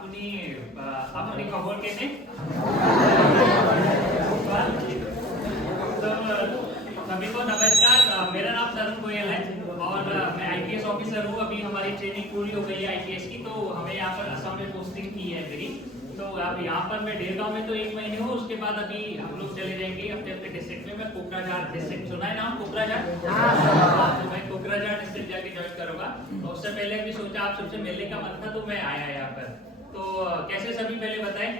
आपने खबर केने तो सभी को नमस्कार। मेरा नाम तरुण गोयल है और मैं आईपीएस ऑफिसर हूँ। अभी हमारी ट्रेनिंग पूरी हो गई है आईपीएस की, तो हमें यहाँ पर असम में पोस्टिंग की है मेरी। तो अब यहाँ पर मैं डेरगांव में तो 1 महीने हूँ, उसके बाद अभी हम लोग चले जाएंगे अपने अपने डिस्ट्रिक्ट में। मैं कोकराझार डिस्ट्रिक्ट, सुना है नाम कोकराझार? तो मैं कोकराझार डिस्ट्रिक्ट जाके ज्वाइन करूंगा। तो उससे पहले भी सोचा आप सबसे मिलने का मन था, तो मैं आया यहाँ पर। तो कैसे सभी पहले बताएं,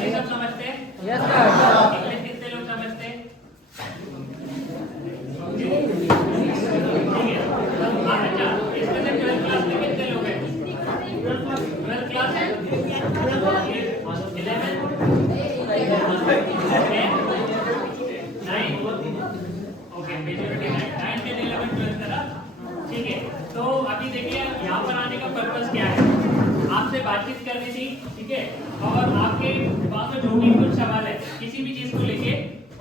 ये सब समझते हैं? इंग्लिश कितने लोग समझते हैं? अच्छा, इसमें से 12th क्लास में कितने लोग हैं? 12th क्लास है? 11? ओके, मेजॉरिटी 9 10 11 12 का। ठीक है, तो अभी देखिए यहाँ पर आने का पर्पस क्या है। आपसे बातचीत करनी थी, ठीक है, और आपके दिमाग में जो भी कुछ सवाल है किसी भी चीज को लेके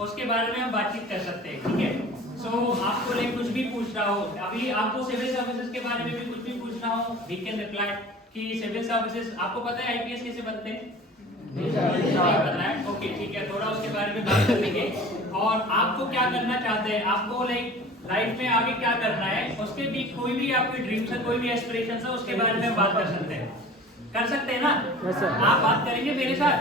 उसके बारे में हम बातचीत कर सकते हैं, ठीक है। सो आपको लाइक कुछ भी पूछना हो, अभी आपको सिविल सर्विसेज के बारे में भी कुछ भी पूछना हो, वी कैन रिप्लाई कि सिविल सर्विसेज, आपको पता है आईपीएस कैसे बनते हैं? नहीं पता है? ओके, ठीक है, थोड़ा उसके बारे में बात कर लेंगे। और आपको क्या करना चाहते हैं, आपको लाइक लाइफ में आगे क्या करना है, उसके भी कोई भी आपकी ड्रीम्स है, कोई भी एस्पिरेशंस है, उसके बारे में बात कर सकते हैं। कर सकते हैं ना? आप बात करेंगे मेरे साथ?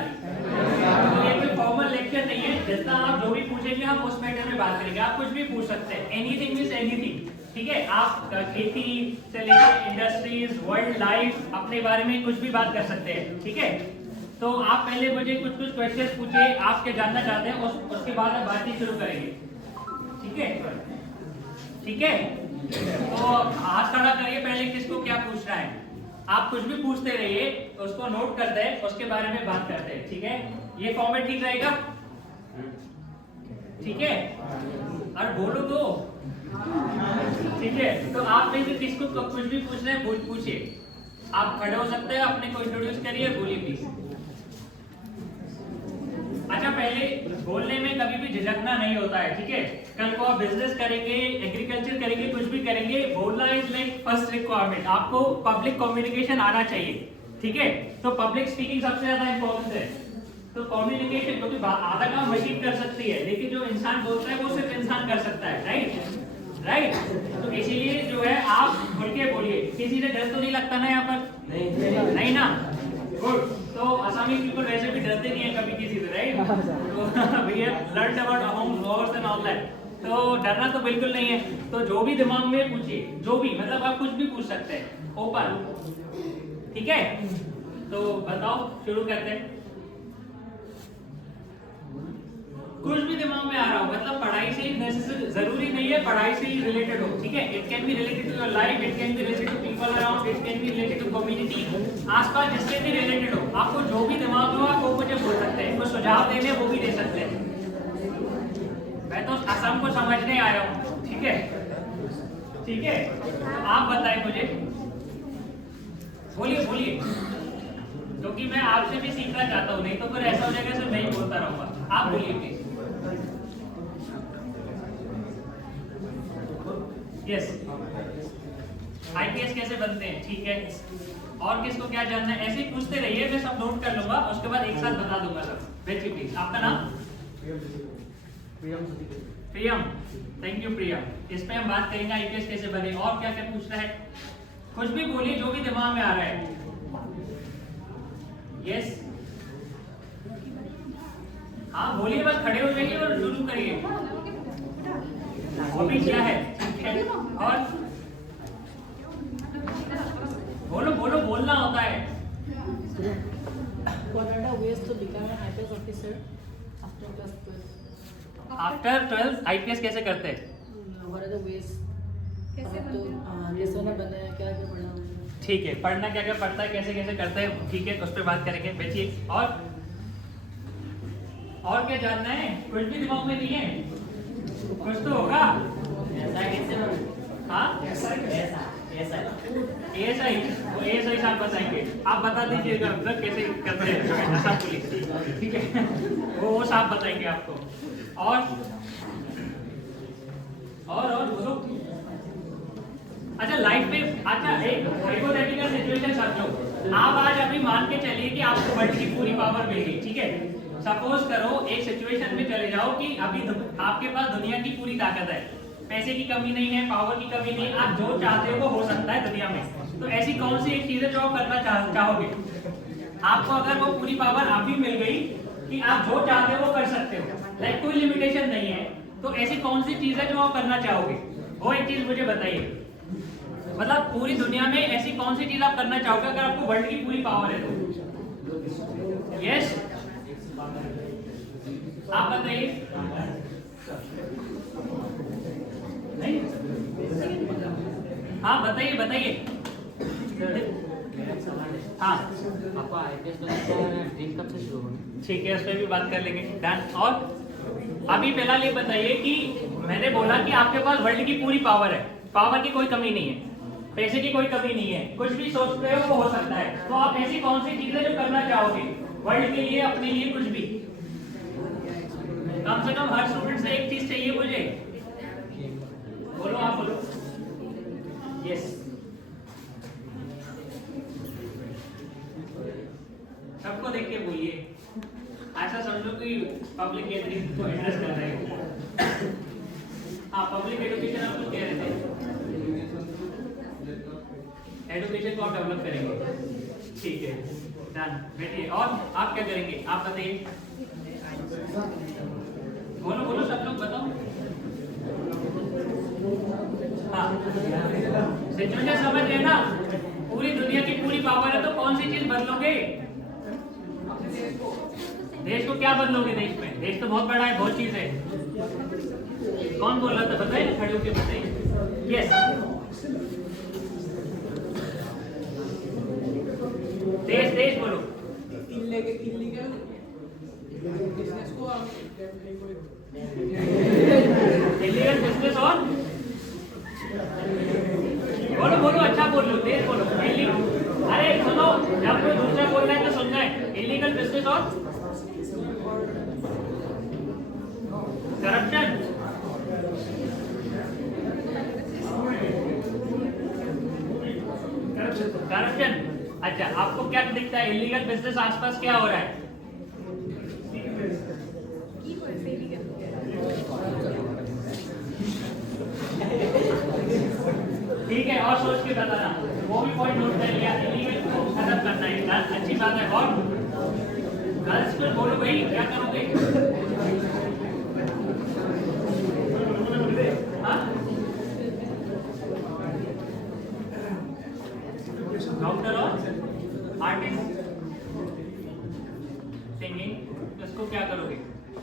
तो ये कोई फॉर्मल लेक्चर नहीं है, जितना आप जो भी पूछेंगे हम उस मैटर में बात करेंगे। आप कुछ भी पूछ सकते हैं, एनीथिंग मींस एनीथिंग, ठीक है। आप खेती से लेकर इंडस्ट्रीज, वर्ल्ड लाइफ, अपने बारे में कुछ भी बात कर सकते हैं, ठीक है। तो आप पहले मुझे कुछ क्वेश्चंस पूछिए, आप क्या जानना चाहते हैं, उसके बाद हम बातचीत शुरू करेंगे, ठीक है? ठीक है, तो हाथ खड़ा करिए, पहले किसको क्या पूछना है। आप कुछ भी पूछते रहिए, उसको नोट करते हैं, उसके बारे में बात करते हैं, ठीक है। ये फॉर्मेट ठीक रहेगा? ठीक है, और बोलो तो, ठीक है। तो आप में से किसको कुछ भी पूछना है पूछिए। आप खड़े हो सकते हैं, अपने को इंट्रोड्यूस करिए, बोलिए प्लीज। अच्छा, पहले बोलने में कभी भी झिझकना नहीं होता है, ठीक है। कल को आप बिजनेस करेंगे, एग्रीकल्चर करेंगे, कुछ भी करेंगे, बोलना इज लाइक फर्स्ट रिक्वायरमेंट। आपको पब्लिक कम्युनिकेशन आना चाहिए, ठीक है। तो पब्लिक स्पीकिंग सबसे ज्यादा इंपॉर्टेंट है। तो कम्युनिकेशन, क्योंकि आधा काम मशीन कर सकती है, लेकिन जो इंसान बोलता है वो सिर्फ इंसान कर सकता है, राइट। तो इसीलिए जो है आप खुल के बोलिए। किसी से डर तो नहीं लगता ना यहाँ पर? नहीं ना? गुड। तो असमी पीपल वैसे भी डरते नहीं है कभी किसी से, राइट? तो we have learned about home loss and all that. तो डरना तो बिल्कुल नहीं है। तो जो भी दिमाग में पूछिए, जो भी, मतलब आप कुछ भी पूछ सकते हैं, ओपन, ठीक है। तो बताओ, शुरू करते हैं। कुछ भी दिमाग में आ रहा हो, मतलब पढ़ाई से ही जरूरी नहीं है पढ़ाई से ही रिलेटेड हो, ठीक है। It can be related to your life, it can be related to people around, it can be related to community, आसपास जिससे भी रिलेटेड हो। आपको जो भी दिमाग में हो आप वो मुझे बोल सकते हैं, कोई सुझाव देने वो भी दे सकते हैं। मैं तो असम को समझने आया हूँ, ठीक है, ठीक है। तो आप बताएं मुझे, बोलिए, क्योंकि मैं आपसे भी सीखना चाहता हूँ, नहीं तो फिर ऐसा हो जाएगा सिर्फ मैं ही बोलता रहूंगा। आप बोलिए प्लीज। यस, आईपीएस कैसे बनते हैं, ठीक है। और किसको क्या जानना है, ऐसे ही पूछते रहिए, मैं सब नोट कर लूंगा, उसके बाद एक साथ बता दूंगा सब। बैठिए प्लीज। आपका नाम? प्रियम, थैंक यू प्रियम। इस पे हम बात करेंगे आईपीएस कैसे बने। और क्या क्या पूछना है, कुछ भी बोलिए, जो भी दिमाग में आ रहा है। यस, हाँ बोलिए, बस खड़े हो जाइए और शुरू करिए। हॉबी क्या है, ठीक है। और बोलो, बोलना होता है। What are the ways to become an IPS officer after class 12? After 12 IPS कैसे करते हैं? What are the ways? कैसे बनना है, क्या क्या पढ़ना है? ठीक है, पढ़ना क्या क्या पढ़ता है, कैसे कैसे करते हैं, ठीक है, उस पर बात करेंगे। बैठिए। और क्या जानना है, कुछ भी दिमाग में नहीं है, कुछ तो होगा। हाँ, एएसआई साहब बताएंगे। आप बता दीजिएगा मतलब कैसे करते हैं असम पुलिस, ठीक है। वो साहब बताएंगे आपको। और बोलो। अच्छा, लाइफ में, अच्छा एक हाइपोथेटिकल सिचुएशन समझो। आप आज अभी मान के चलिए कि आपको वर्ल्ड की पूरी पावर मिल गई, ठीक है। सपोज करो एक सिचुएशन में चले जाओ कि अभी आपके पास दुनिया की पूरी ताकत है, पैसे की कमी नहीं है, पावर की कमी नहीं, आप जो चाहते हो वो हो सकता है दुनिया में। तो ऐसी कौन सी एक चीज है जो आप करना चाहोगे? आपको अगर वो पूरी पावर आप ही मिल गई कि आप जो चाहते हो वो कर सकते हो, लाइक कोई लिमिटेशन नहीं है, तो ऐसी कौन सी चीज है जो आप करना चाहोगे? वो एक चीज मुझे बताइए। मतलब पूरी दुनिया में ऐसी कौन सी चीज आप करना चाहोगे अगर आपको वर्ल्ड की पूरी पावर है तो? यस, आप बताइए। नहीं, हाँ बताइए बताइए। हाँ आपको आईपीएस ड्रीम कब से शुरू हुई? ठीक है, उस पर भी बात कर लेंगे। डन। और अभी फिलहाल ये बताइए कि मैंने बोला कि आपके पास वर्ल्ड की पूरी पावर है, पावर की कोई कमी नहीं है, पैसे की कोई कमी नहीं है, कुछ भी सोचते हो वो हो सकता है, तो आप ऐसी कौन सी चीज है जो करना चाहोगे वर्ल्ड के लिए, अपने लिए, कुछ भी? कम से कम हर स्टूडेंट से एक चीज चाहिए मुझे। बोलो, आप बोलो। यस, सबको देख के बोलिए, ऐसा समझो कि पब्लिक गैदरिंग को एड्रेस कर रहे हो। हाँ, पब्लिक एजुकेशन आप कुछ कह रहे थे, एजुकेशन को आप डेवलप करेंगे, ठीक है। डन, बैठिए। और आप क्या करेंगे, आप बताइए। बोलो बोलो, सब लोग बताओ। हाँ, सिचुएशन समझ रहे ना? पूरी दुनिया की पूरी पावर है, तो कौन सी चीज बदलोगे? देश को क्या बदलोगे? देश में, देश तो बहुत बड़ा है, बहुत चीज है। कौन बोल रहा था, बताइए, खड़े होके बताइए। यस, देश देश बोलो। इलीगल बिजनेस को इलीगल बिजनेस और बोलो बोलो, अच्छा बोल लो, देश बोलो। अरे सुनो, जब कोई दूसरा बोल रहा है तो सुनना है। इलीगल बिजनेस और करप्शन। करप्शन, अच्छा, आपको क्या दिखता है इलीगल बिजनेस आसपास क्या हो रहा है? ठीक है, और सोच के बताना, वो भी पॉइंट नोट कर लिया। इलीगल को खत्म करना है, अच्छी बात है। और गर्ल्स को बोलो भाई, क्या करोगे? डॉक्टर और आर्टिस्ट, सिंगिंग, इसको क्या करोगे?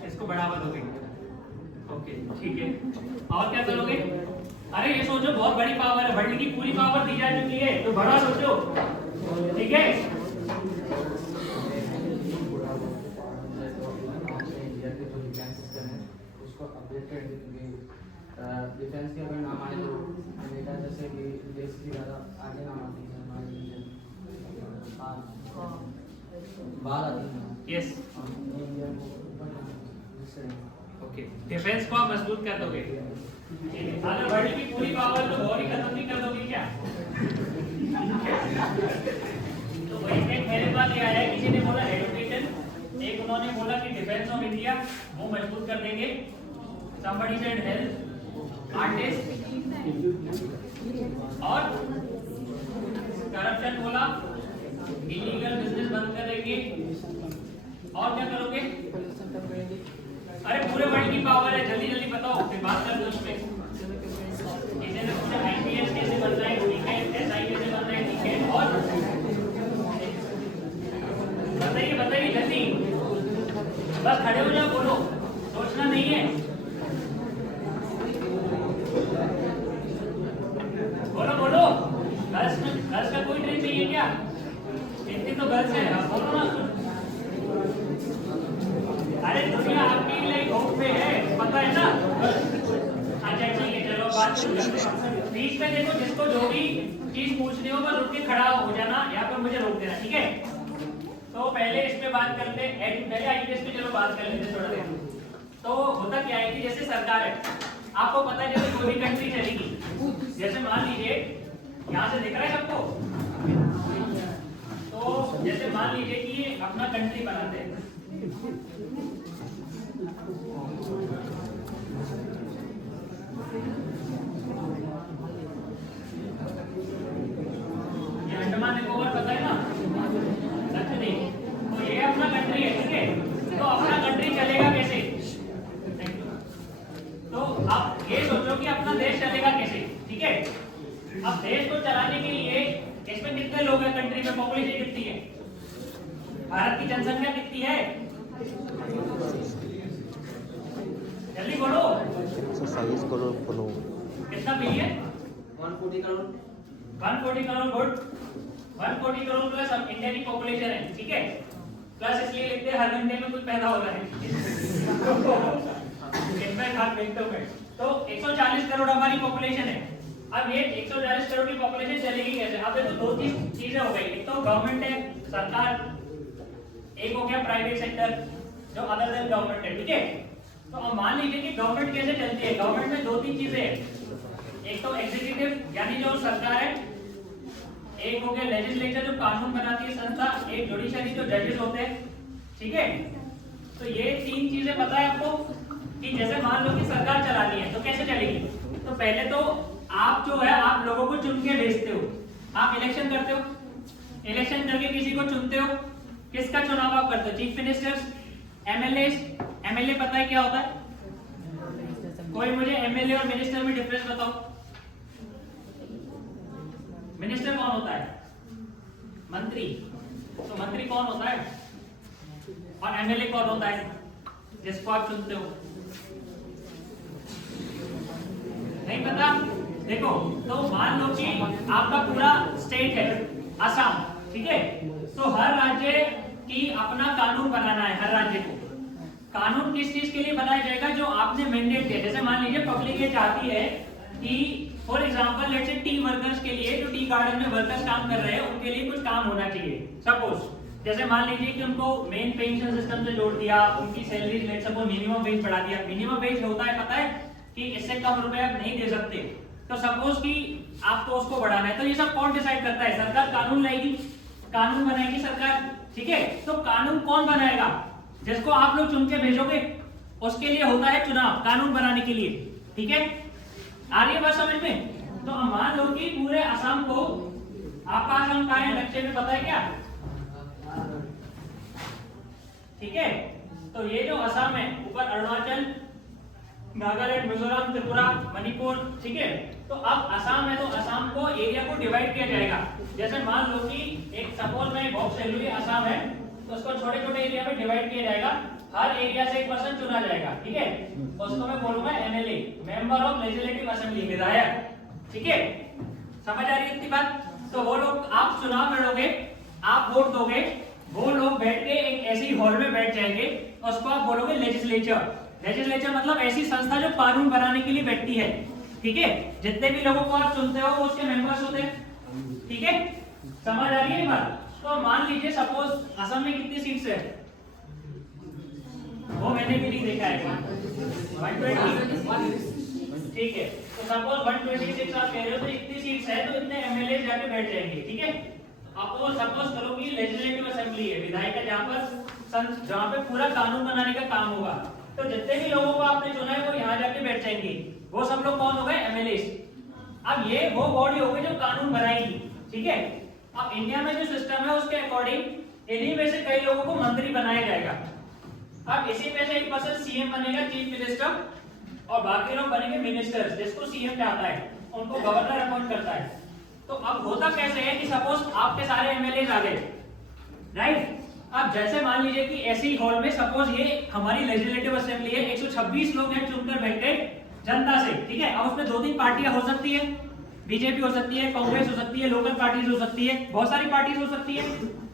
इसको बढ़ावा दोगे, ओके, ठीक है। और क्या करोगे? अरे ये सोचो, बहुत बड़ी पावर है, वर्ल्ड की पूरी पावर दी जा चुकी है, तो बड़ा सोचो, ठीक है। उसको अपडेट कर देंगे। डिफेंस के अगर नाम आए तो अमेरिका जैसे कि देश की ज़्यादा आगे नाम आती है, हमारे इंडियन बाहर आती है। यस, इंडिया को ऊपर जिससे ओके, डिफेंस को आप मजबूत कर दोगे। अगर वर्ल्ड की पूरी पावर तो और ही खत्म नहीं कर दोगे क्या? तो वही एक मेरे पास ये आया, किसी ने बोला एजुकेशन, एक उन्होंने बोला कि डिफेंस ऑफ इंडिया वो मजबूत कर देंगे, somebody said health, आर्टिस्ट, और करप्शन बोला, इलीगल बिजनेस बंद कर देंगे, और क्या करोगे? अरे पूरे वर्ल्ड की पावर है, जल्दी जल्दी बताओ, फिर बात कर लो उसमें। इसे तो पूरे आईपीएस कैसे बनना है, ठीक है, एसआई कैसे बनना है, ठीक है, और बताइए बताइए जल्दी, बस खड़े हो जाओ, बोलो, सोचना नहीं है। बोलो बोलो, गर्ल्स का कोई ड्रीम नहीं है क्या? इतनी तो गर्ल्स है, आप बोलो ना। अरे दुनिया आपके लिए होप पे है, पता है ना? अच्छा ठीक है, चलो बात शुरू करते हैं। बीच में देखो, जिसको जो भी चीज पूछनी हो बस उठ के खड़ा हो जाना, यहाँ पर मुझे रोक देना, ठीक है? तो पहले इस पे बात करते हैं, पहले आईपीएस पे चलो बात कर लेते हैं थोड़ा देर। तो होता क्या है कि जैसे सरकार है, आपको पता है जैसे कोई भी कंट्री चलेगी, जैसे मान लीजिए यहाँ से दिख रहा है सबको, तो जैसे मान लीजिए कि ये अपना कंट्री बनाते हैं, ये अंडमान निकोबार पता है ना, लक्षद्वीप, तो ये अपना कंट्री है, ठीक है। तो अपना कंट्री चलेगा कैसे? तो आप ये सोचो कि अपना देश चलेगा कैसे, ठीक है। अब देश को चलाने के लिए इसमें कितने लोग हैं, कंट्री में पॉपुलेशन कितनी है, भारत की जनसंख्या कितनी है, जल्दी बोलो। 140 करोड़। कितना billion? 140 crore. 140 crore good, 140 crore plus अब इंडिया की पॉपुलेशन है, ठीक है। प्लस इसलिए लिखते हैं हर घंटे में कुछ पैदा हो रहा है इनमें हर मिनटों में। तो 140 करोड़ हमारी पॉपुलेशन है। अब ये 140 करोड़ की पॉपुलेशन चलेगी कैसे? अब ये तो दो चीजें हो गई, एक तो गवर्नमेंट है, सरकार, एक हो गया प्राइवेट सेक्टर जो अदर देन गवर्नमेंट है, ठीक है। तो अब मान लीजिए कि गवर्नमेंट कैसे चलती है। गवर्नमेंट में दो तीन चीजें हैं, एक तो एग्जीक्यूटिव यानी जो सरकार है, एक हो गया लेजिस्लेचर जो कानून बनाती है संस्था, एक जुडिशरी जो जजेस होते हैं, ठीक है। तो ये तीन चीजें पता है आपको कि जैसे मान लो कि सरकार चलानी है तो कैसे चलेगी। तो पहले तो आप जो है आप लोगों को चुन के भेजते हो, आप इलेक्शन करते हो, इलेक्शन करके किसी को चुनते हो। किसका चुनाव आप करते हो? Chief ministers, MLA. एमएलए पता है क्या होता है? कोई मुझे एमएलए और मिनिस्टर में डिफरेंस बताओ। मिनिस्टर कौन होता है? मंत्री। तो मंत्री कौन होता है? और एमएलए कौन होता है जिसको आप चुनते हो? नहीं पता? देखो, तो मान लो कि आपका पूरा स्टेट है असम, ठीक है। तो हर राज्य की अपना कानून बनाना है। हर राज्य को कानून किस चीज के लिए बनाया जाएगा? जो आपने मैंडेट दिया। जैसे मान लीजिए पब्लिक ये चाहती है कि for example let's say T workers के लिए, जो टी गार्डन में वर्कर्स काम कर रहे हैं, उनके लिए कुछ काम होना चाहिए। सपोज जैसे मान लीजिए कि उनको मेन पेंशन सिस्टम से जोड़ दिया, उनकी salary let's suppose minimum wage बढ़ा दिया। मिनिमम वेज होता है पता है कि इससे कम रुपए आप नहीं दे सकते। तो सपोज कि आपको उसको बढ़ाना है, तो ये सब कौन डिसाइड करता है? सरकार कानून लाएगी, कानून बनाएगी सरकार, ठीक है। तो कानून कौन बनाएगा? जिसको आप लोग चुन के भेजोगे, उसके लिए होता है चुनाव, कानून बनाने के लिए, ठीक है। आ रही है बात समझ में? तो मान लो कि पूरे असम को, आपका असम कहाँ है नक्शे में पता है क्या? ठीक है। तो ये जो असम है, ऊपर अरुणाचल, नागालैंड, मिजोरम, त्रिपुरा, मणिपुर, ठीक है। तो अब असम है, तो असम को एरिया को डिवाइड किया जाएगा। जैसे मान लो कि एक सपोज में बॉक्स ले लूं, असम है, तो उसको छोटे छोटे एरिया में डिवाइड किया जाएगा। हर एरिया से एक पर्सन चुना जाएगा, ठीक है। उसको मैं बोलूंगा MLA, member of legislative assembly, विधायक, ठीक है। समझ आ रही है इतनी बात? तो वो लोग, आप चुनाव लड़ोगे, आप वोट दोगे, वो लोग बैठ के एक ऐसी हॉल में बैठ जाएंगे, उसको आप बोलोगे लेजिस्लेचर। लेजिस्लेचर मतलब ऐसी संस्था जो कानून बनाने के लिए बैठती है, ठीक है। जितने भी लोगों को आप चुनते हो वो उसके मेंबर्स होते हैं, ठीक है। समझ आ रही है बात? तो मान लीजिए सपोज असम में कितनी सीट्स है, वो मैंने भी नहीं देखा है, 120, ठीक है। तो सपोज 126 आप कह रहे हो, तो इतनी सीट्स है, तो इतने एमएलए जाके बैठ जाएंगे, ठीक है। आपको सपोज करो कि लेजिस्लेटिव असेंबली है, विधायक है, जहाँ पे पूरा कानून बनाने का काम होगा। तो जितने भी लोगों को आपने चुना है वो यहाँ जाके बैठ जाएंगे, वो सब लोग कौन हो गए? एमएलए। अब ये वो बॉडी हो गई जो कानून बनाएगी, ठीक है। अब इंडिया में जो सिस्टम है उसके अकॉर्डिंग इन्हीं में से कई लोगों को मंत्री बनाया जाएगा। अब इसी में से एक पर्सन सीएम बनेगा, चीफ मिनिस्टर, और बाकी लोग बनेंगे मिनिस्टर्स, जिसको सीएम चाहता है, उनको गवर्नर अपॉइंट करता है। तो अब होता कैसे है कि सपोज आपके सारे एमएलए आ गए, राइट। अब जैसे मान लीजिए कि ऐसी हॉल में सपोज ये हमारी लेजिस्लेटिव असेंबली है, 126 लोग हैं चुनकर बैठे जनता से, ठीक है। अब उसमें दो तीन पार्टियां हो सकती है, बीजेपी हो सकती है, कांग्रेस हो सकती है, लोकल पार्टीज हो सकती है, बहुत सारी पार्टीज हो सकती है।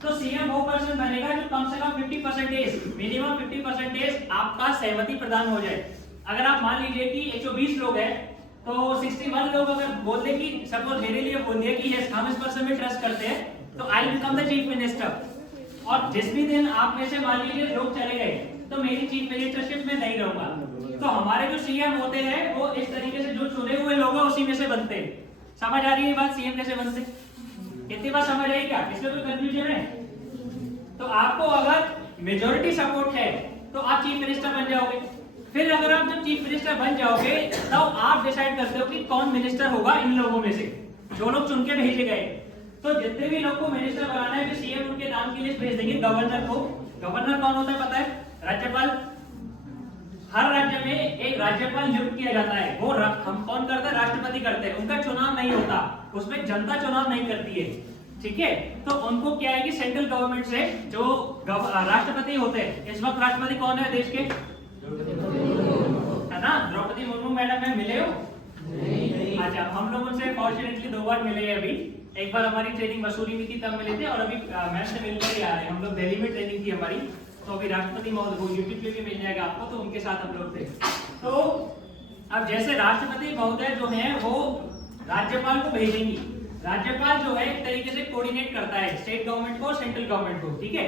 तो सीएम वो पर्सन बनेगा जो कम से कम 50%, मिनिमम 50% आपका सहमति प्रदान हो जाए। अगर आप मान लीजिए कि 120 लोग हैं, तो 61 लोग अगर बोल दे कि सपोज मेरे लिए बोल दिया कि यस हम इस पर्सन में ट्रस्ट करते हैं, तो I will become the chief minister. और जिस भी दिन आप में से मान लीजिए लोग चले गए, तो मेरी चीफ मिनिस्टरशिप में नहीं रहूंगा। तो हमारे जो सीएम होते हैं वो इस तरीके से जो चुने हुए लोग हैं उसी में से बनते हैं। समझ आ रही है बात? सीएम कैसे बनते? इतनी बात समझ आई क्या? इसमें कोई कंफ्यूजन है? तो आपको अगर मेजोरिटी सपोर्ट है तो आप चीफ मिनिस्टर बन जाओगे। फिर अगर आप जब चीफ मिनिस्टर बन जाओगे तब आप डिसाइड करते हो कि कौन मिनिस्टर होगा इन लोगों में से जो लोग चुन के भेजे गए। तो जितने भी लोग को मिनिस्टर बनाना है, सीएम उनके नाम की लिस्ट भेज देंगे गवर्नर को। गवर्नर कौन होता है पता है? राज्यपाल। हर राज्य में एक राज्यपाल नियुक्त किया जाता है। वो हम कौन करता है? राष्ट्रपति करते हैं। उनका चुनाव नहीं होता, उसमें जनता चुनाव नहीं करती है, ठीक है। तो उनको क्या है कि सेंट्रल गवर्नमेंट से जो राष्ट्रपति होते हैं, इस वक्त राष्ट्रपति कौन है देश के? है ना, द्रौपदी मुर्मू मैडम है। मिले हो? अच्छा, हम लोग उनसे फॉर्चुनेटली 2 बार मिले हैं अभी। एक बार हमारी ट्रेनिंग मसूरी में थी तब मिले थे, और अभी मैम से मिलकर ही आ रहे हैं। हम लोग दिल्ली में ट्रेनिंग थी हमारी, तो अभी राष्ट्रपति महोदय को यूट्यूब पे भी मिल जाएगा आपको, तो उनके साथ हम लोग थे। तो अब जैसे राष्ट्रपति महोदय जो है वो राज्यपाल को भेजेंगी। राज्यपाल जो है एक तरीके से कोऑर्डिनेट करता है स्टेट गवर्नमेंट को और सेंट्रल गवर्नमेंट को, ठीक है।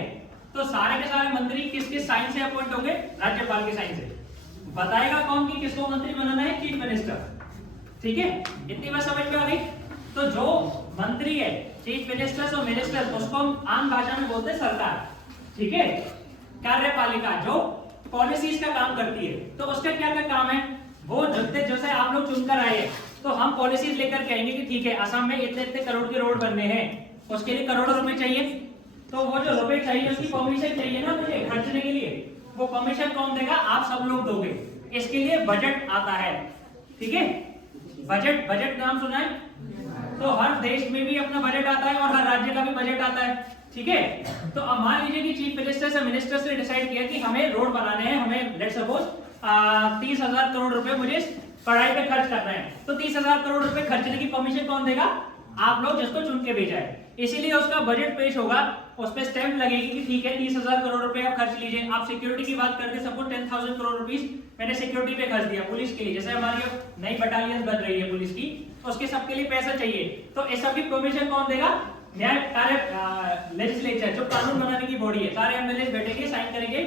तो सारे के सारे मंत्री किसके साइन से अपॉइंट होंगे? राज्यपाल के साइन से। बताएगा कौन कि किसको मंत्री बनाना है? चीफ मिनिस्टर, ठीक है। इतनी बात समझ में आ गई? तो जो मंत्री है, चीफ मिनिस्टर्स और मिनिस्टर्स, उसको हम आम भाषा में बोलते हैं सरकार, ठीक है। कार्यपालिका जो पॉलिसीज का काम करती है, तो उसका क्या क्या काम है? वो जैसे आप लोग चुनकर आए तो हम पॉलिसीज लेकर के आएंगे कि ठीक है असम में इतने इतने करोड़ के रोड बनने हैं, उसके लिए करोड़ों रुपए चाहिए। तो वो जो रुपए चाहिए उसकी परमिशन चाहिए ना मुझे खर्चने के लिए। वो परमिशन कौन देगा? आप सब लोग दोगे। इसके लिए बजट आता है, ठीक है। बजट नाम सुना है? तो हर देश में भी अपना बजट आता है और हर राज्य का भी बजट आता है, ठीक है। तो अब मान लीजिए कि चीफ मिनिस्टर से मिनिस्टर्स ने डिसाइड किया कि हमें रोड बनाने हैं, हमें लेट्स सपोज 30,000 करोड़ रुपए मुझे पढ़ाई पे खर्च करना है। तो 30,000 करोड़ रुपए खर्चने की परमिशन कौन देगा? आप लोग जिसको चुन के भेजा है। इसीलिए उसका बजट पेश होगा, उस पे स्टैंप लगेगी कि ठीक है 30,000 करोड़ रुपए आप खर्च लीजिए। आप सिक्योरिटी की बात करते सपोज 10,000 करोड़ रुपीस मैंने सिक्योरिटी पे खर्च दिया पुलिस के लिए। जैसे हमारी नई बटालियन बन रही है पुलिस की, उसके सबके लिए पैसा चाहिए। तो इस सब की परमिशन कौन देगा? न्याय कार्य लेजिस्लेचर, जो कानून बनाने की बॉडी है। सारे एमएलए बैठेंगे, साइन करेंगे,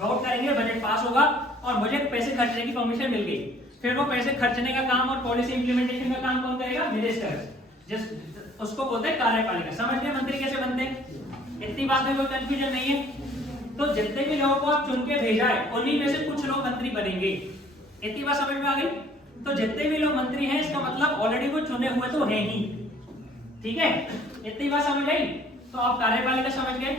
वोट करेंगे, बजट पास होगा और मुझे पैसे खर्चने की परमिशन मिल गई। फिर वो पैसे खर्चने का काम और पॉलिसी इंप्लीमेंटेशन का काम कौन करेगा? मिनिस्टर, उसको बोलते हैं कार्यपालिका। समझ गए मंत्री कैसे बनते हैं? इतनी बात में कोई कंफ्यूजन नहीं है। तो जितने भी लोगों को आप चुन के भेजा है उन्हीं में से कुछ लोग मंत्री बनेंगे। इतनी बात समझ में आ गई? तो जितने भी लोग मंत्री हैं इसका मतलब ऑलरेडी वो चुने हुए तो है ही, ठीक है। इतनी बात समझ आई? तो आप कार्यपालिका समझ गए,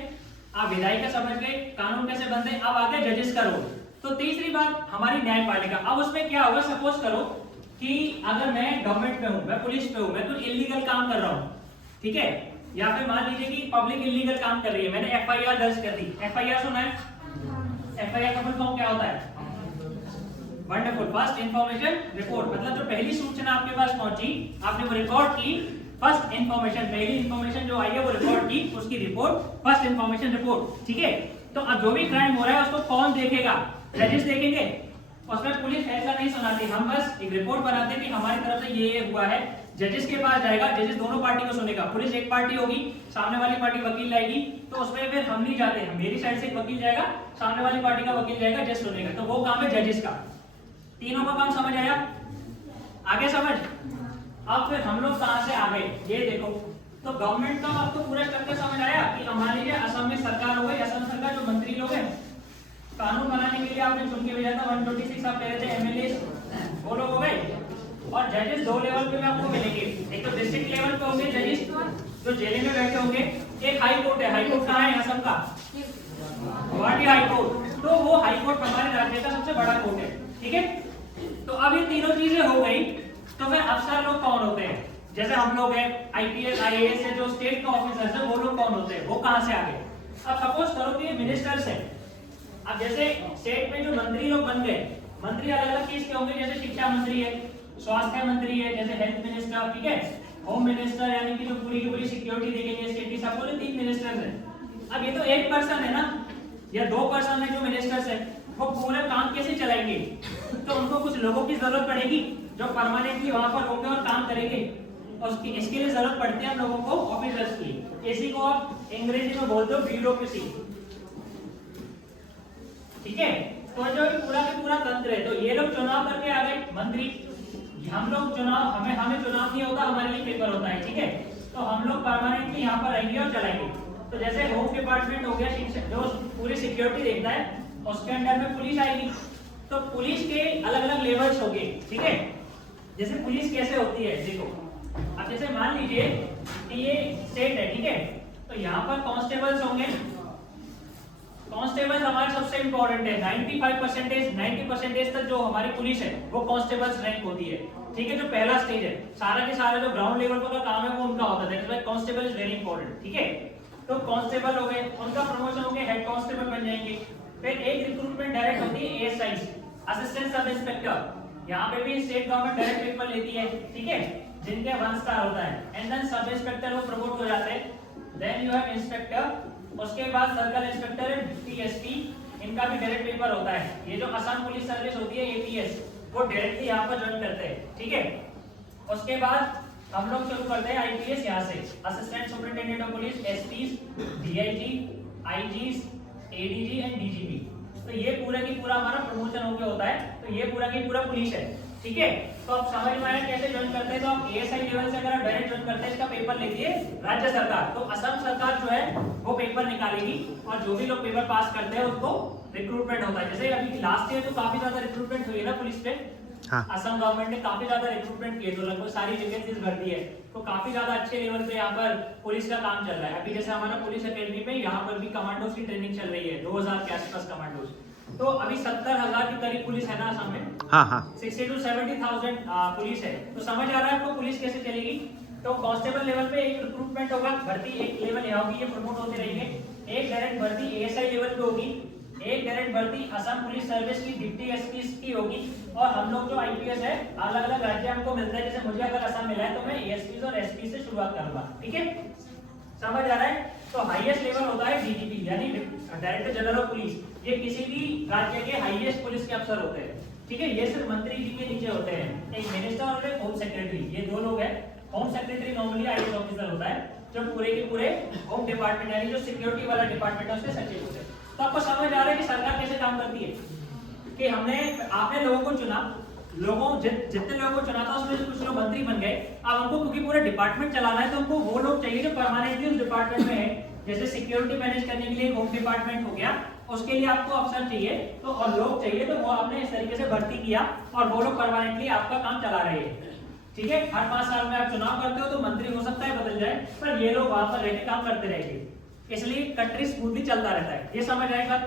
आप विधायिका समझ गए, कानून कैसे बनते हैं। अब आगे जजेस का रोल। तो तीसरी बात हमारी न्यायपालिका। अब उसमें क्या होगा? सपोज करो कि अगर मैं गवर्नमेंट में हूं, मैं पुलिस पे हूं, मैं कुछ इलीगल काम कर रहा हूं, ठीक है। या फिर मान लीजिए कि पब्लिक इलीगल काम कर रही है, मैंने एफआईआर दर्ज कर दी। एफआईआर सुना है? एफआईआर का फुल फॉर्म क्या होता है? Wonderful, first information report. मतलब जो पहली सूचना आपके पास पहुंची, आपने वो रिकॉर्ड की, फर्स्ट इंफॉर्मेशन, पहली इंफॉर्मेशन जो आई है वो रिकॉर्ड की, उसकी रिपोर्ट, फर्स्ट इंफॉर्मेशन रिपोर्ट, ठीक है। तो अब जो भी क्राइम हो रहा है उसको कौन देखेगा? जजेस देखेंगे। उसमें पुलिस फैसला नहीं सुनाती, हम बस एक रिपोर्ट बनाते हैं कि हमारी तरफ से ये हुआ है। जजेस के पास जाएगा, जजेस दोनों पार्टी को सुनेगा। पुलिस एक पार्टी होगी, सामने वाली पार्टी वकील लाएगी, तो उसमें फिर हम नहीं जाते हैं, मेरी साइड से एक वकील जाएगा, सामने वाली पार्टी का वकील जाएगा, जज सुनेगा। तो वो काम है जजेस का। तीनों का काम समझ आया? आगे समझ? अब फिर हम लोग कहां से आ गए ये देखो। तो गवर्नमेंट का आपको पूरा स्ट्रक्चर समझ आया कि मान लीजिए असम में सरकार हो गई, असम सरकार जो मंत्री लोग हैं, कानून बनाने के लिए आपने चुन के भेजा था 126 आप कह रहे थे एमएलए, वो लोग हो गए। और जजेस 2 लेवल पे आपको मिलेंगे। एक तो डिस्ट्रिक्ट लेवल पे होंगे जजेस जो जेल में बैठे होंगे, एक हाई कोर्ट है। हाई कोर्ट कहाँ है? असम का गुवाहाटी हाई कोर्ट। तो वो हाई कोर्ट हमारे राज्य का सबसे बड़ा कोर्ट है, ठीक है। तो अब ये तीनों चीजें हो गई। तो फिर अफसर लोग कौन होते हैं? जैसे हम लोग हैं आईपीएस आईएएस है, जो स्टेट का ऑफिसर्स है, वो लोग कौन होते हैं? वो कहां से आ गए? अब सपोज करो कि मिनिस्टर्स है। अब जैसे स्टेट में जो मंत्री लोग बन गए, मंत्री अलग अलग चीज के होंगे। जैसे शिक्षा मंत्री है, स्वास्थ्य मंत्री है, जैसे हेल्थ मिनिस्टर, ठीक है, होम मिनिस्टर, यानी कि जो पूरी की पूरी सिक्योरिटी देखेंगे स्टेट की, सब बोले 3 मिनिस्टर्स हैं। अब ये तो एक पर्सन है ना, या 2 पर्सन है जो मिनिस्टर्स है, वो पूरे काम कैसे चलाएंगे? तो उनको कुछ लोगों की जरूरत पड़ेगी जो परमानेंटली वहां पर होंगे और काम करेंगे। और इसके लिए जरूरत पड़ती है हम लोगों को ऑफिसर्स की। इसी को आप अंग्रेजी में बोलते हो ब्यूरोक्रेसी, ठीक है। तो जो पूरा का पूरा तंत्र है, तो ये लोग चुनाव करके आ गए मंत्री। हम लोग चुनाव, हमें चुनाव नहीं होता, हमारे लिए पेपर होता है, ठीक है। तो हम लोग परमानेंटली यहाँ पर रहेंगे और चलाएंगे। तो जैसे होम डिपार्टमेंट हो गया, जो पूरी सिक्योरिटी देखता है, उसके अंडर में पुलिस आएगी। तो पुलिस के अलग अलग लेवल्स होंगे, ठीक है। जैसे पुलिस कैसे होती है देखो, अब जैसे मान लीजिए कि ये स्टेट है, ठीक है, तो यहाँ पर कांस्टेबल्स होंगे। कांस्टेबल्स हमारे सबसे इंपॉर्टेंट है। 90% तक जो हमारी पुलिस है वो कांस्टेबल्स रैंक होती है, ठीक है। जो पहला स्टेज है, सारा के सारा जो ग्राउंड लेवल पर का काम है वो उनका होता है, that is why constable is very important, ठीक है। तो कांस्टेबल हो गए, उनका प्रमोशन हो गया, हेड कांस्टेबल बन जाएंगे। फिर एक रिक्रूटमेंट डायरेक्ट होती है एएसआई, असिस्टेंट सब इंस्पेक्टर। यहाँ पे भी स्टेट गवर्नमेंट डायरेक्ट पेपर लेती है, ठीक है, जिनके 1 स्टार होता है। एंड देन सब इंस्पेक्टर वो प्रमोट हो जाते हैं। देन यू हैव इंस्पेक्टर, उसके बाद सर्कल इंस्पेक्टर एंड टीएसपी, इनका भी डायरेक्ट पेपर होता है। ये जो असम पुलिस सर्विस होती है एपीएस, वो डायरेक्टली यहाँ पर ज्वाइन करते हैं, ठीक है। उसके बाद हम लोग शुरू करते हैं आईपीएस, यहाँ से assistant superintendent of police, SPs, DIG, IGs, ADG and DGP. तो ये पूरा की पूरा हमारा प्रमोशन होके होता है। तो ये पूरा की पूरा पुलिस है, ठीक है। तो आप समझ में आया कैसे ज्वाइन करते हैं। तो आप एएसआई लेवल से अगर आप डायरेक्ट ज्वाइन करते हैं, इसका पेपर लेती है राज्य सरकार। तो असम सरकार जो है वो पेपर निकालेगी, और जो भी लोग पेपर पास करते हैं उसको रिक्रूटमेंट होता है। जैसे अभी लास्ट ईयर तो काफी ज्यादा रिक्रूटमेंट हुई है ना पुलिस पे। हाँ। असम गवर्नमेंट ने काफी ज्यादा रिक्रूटमेंट किए, तो लगभग सारी वैकेंसीज भर दी है। तो काफी ज्यादा अच्छे लेवल पे यहाँ पर पुलिस का काम चल रहा है। अभी जैसे हमारा पुलिस अकेडमी में यहाँ पर भी कमांडोज की ट्रेनिंग चल रही है, 2000 के आसपास कमांडोज। तो अभी 70,000 के करीब पुलिस है ना असम में। हाँ हाँ 60 to 70,000 पुलिस है। तो समझ आ रहा है आपको पुलिस कैसे चलेगी। तो कांस्टेबल लेवल पे एक रिक्रूटमेंट होगा, भर्ती एक लेवल यहाँ होगी, ये प्रमोट होते रहेंगे। एक डायरेक्ट भर्ती एएसआई लेवल पे होगी, एक डायरेक्ट भर्ती असम पुलिस सर्विस की डिप्टी एसपी की होगी। और हम लोग जो आईपीएस है अलग अलग राज्य हमको मिलता है। जैसे मुझे अगर असम मिला है तो मैं एएसपी और एसपी से शुरुआत करूंगा, ठीक है, समझ आ रहा है। तो हाईएस्ट लेवल होता है डीजीपी यानी डायरेक्टर जनरल ऑफ पुलिस। ये किसी भी राज्य के हाईएस्ट पुलिस के अफसर होते हैं, ठीक है। ये सिर्फ मंत्री जी के नीचे होते हैं, एक मिनिस्टर और एक होम सेक्रेटरी, ये दो लोग हैं। Home secretary normally IAS officer होता है, जो पूरे के पूरे होम डिपार्टमेंट यानी जो सिक्योरिटी वाला डिपार्टमेंट है उसके सचिव होते हैं। तो आपको समझ आ रहा है कि सरकार कैसे काम करती है कि आपने लोगों को चुना, जितने लोगों को चुना था उसमें से कुछ लोग मंत्री बन गए। अब उनको क्योंकि पूरा डिपार्टमेंट चलाना है तो उनको वो लोग चाहिए जो परमानेंटली उस डिपार्टमेंट में है। जैसे सिक्योरिटी मैनेज करने के लिए होम डिपार्टमेंट हो गया, उसके लिए आपको अफसर चाहिए तो और लोग चाहिए, तो वो आपने इस तरीके से भर्ती किया और वो लोग परमानेंटली आपका काम चला रहे हैं, ठीक है। हर 5 साल में आप चुनाव करते हो तो मंत्री हो सकता है बदल जाए, पर ये लोग वहां पर रहकर काम करते रहेंगे, इसलिए कंट्री स्मूथली चलता रहता है। ये समझ आएगा।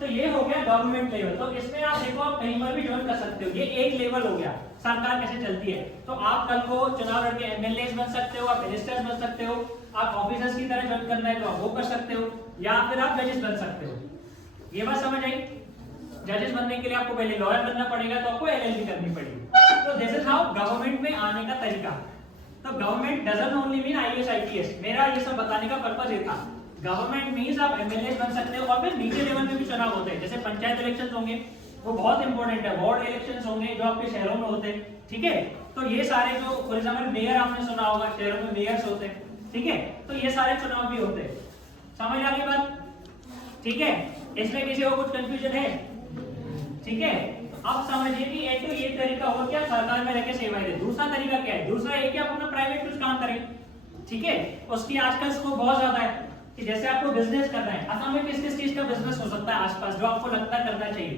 तो ये हो गया गवर्नमेंट लेवल। तो इसमें आप देखो आप कहीं पर भी ज्वाइन कर सकते हो, ये एक लेवल हो गया सरकार कैसे चलती है। तो आप कल को चुनाव लड़के एमएलए बन सकते हो, आप मिनिस्टर्स बन सकते हो, आप ऑफिसर्स की तरह ज्वाइन करना है तो आप वो कर सकते हो, या फिर आप जजेस बन सकते हो। ये बात समझ आई। जजेस बनने के लिए आपको पहले लॉयर बनना पड़ेगा, तो आपको एलएलबी करनी पड़ेगी। तो दिस इज हाउ गवर्नमेंट में आने का तरीका। तो government doesn't only mean IAS IPS. मेरा ये सब बताने का पर्पस ये था। गवर्नमेंट मींस आप एमएलए बन सकते हो, और फिर नीचे लेवल में भी चुनाव होते हैं। जैसे पंचायत इलेक्शंस होंगे, वो बहुत इंपॉर्टेंट है। वार्ड इलेक्शंस होंगे जो आपके शहरों में होते हैं, ठीक है। तो ये सारे जो फॉर एग्जांपल मेयर आपने सुना होगा, शहरों में मेयर्स होते हैं, ठीक है। तो ये सारे चुनाव भी होते हैं। समझ आ गई बात, ठीक है। इसमें किसी को कुछ कंफ्यूजन है, ठीक है। तो अब समझिए कि एक तो ये तरीका होगा कि आप सरकार में रहकर सेवाएं दें। दूसरा तरीका क्या है, दूसरा ये कि आप अपना प्राइवेट कुछ काम करें, ठीक है। उसकी आजकल स्कोप बहुत ज्यादा है कि जैसे आपको बिजनेस करना है। असम में किस किस चीज का बिजनेस हो सकता है आसपास जो आपको लगता है करना चाहिए।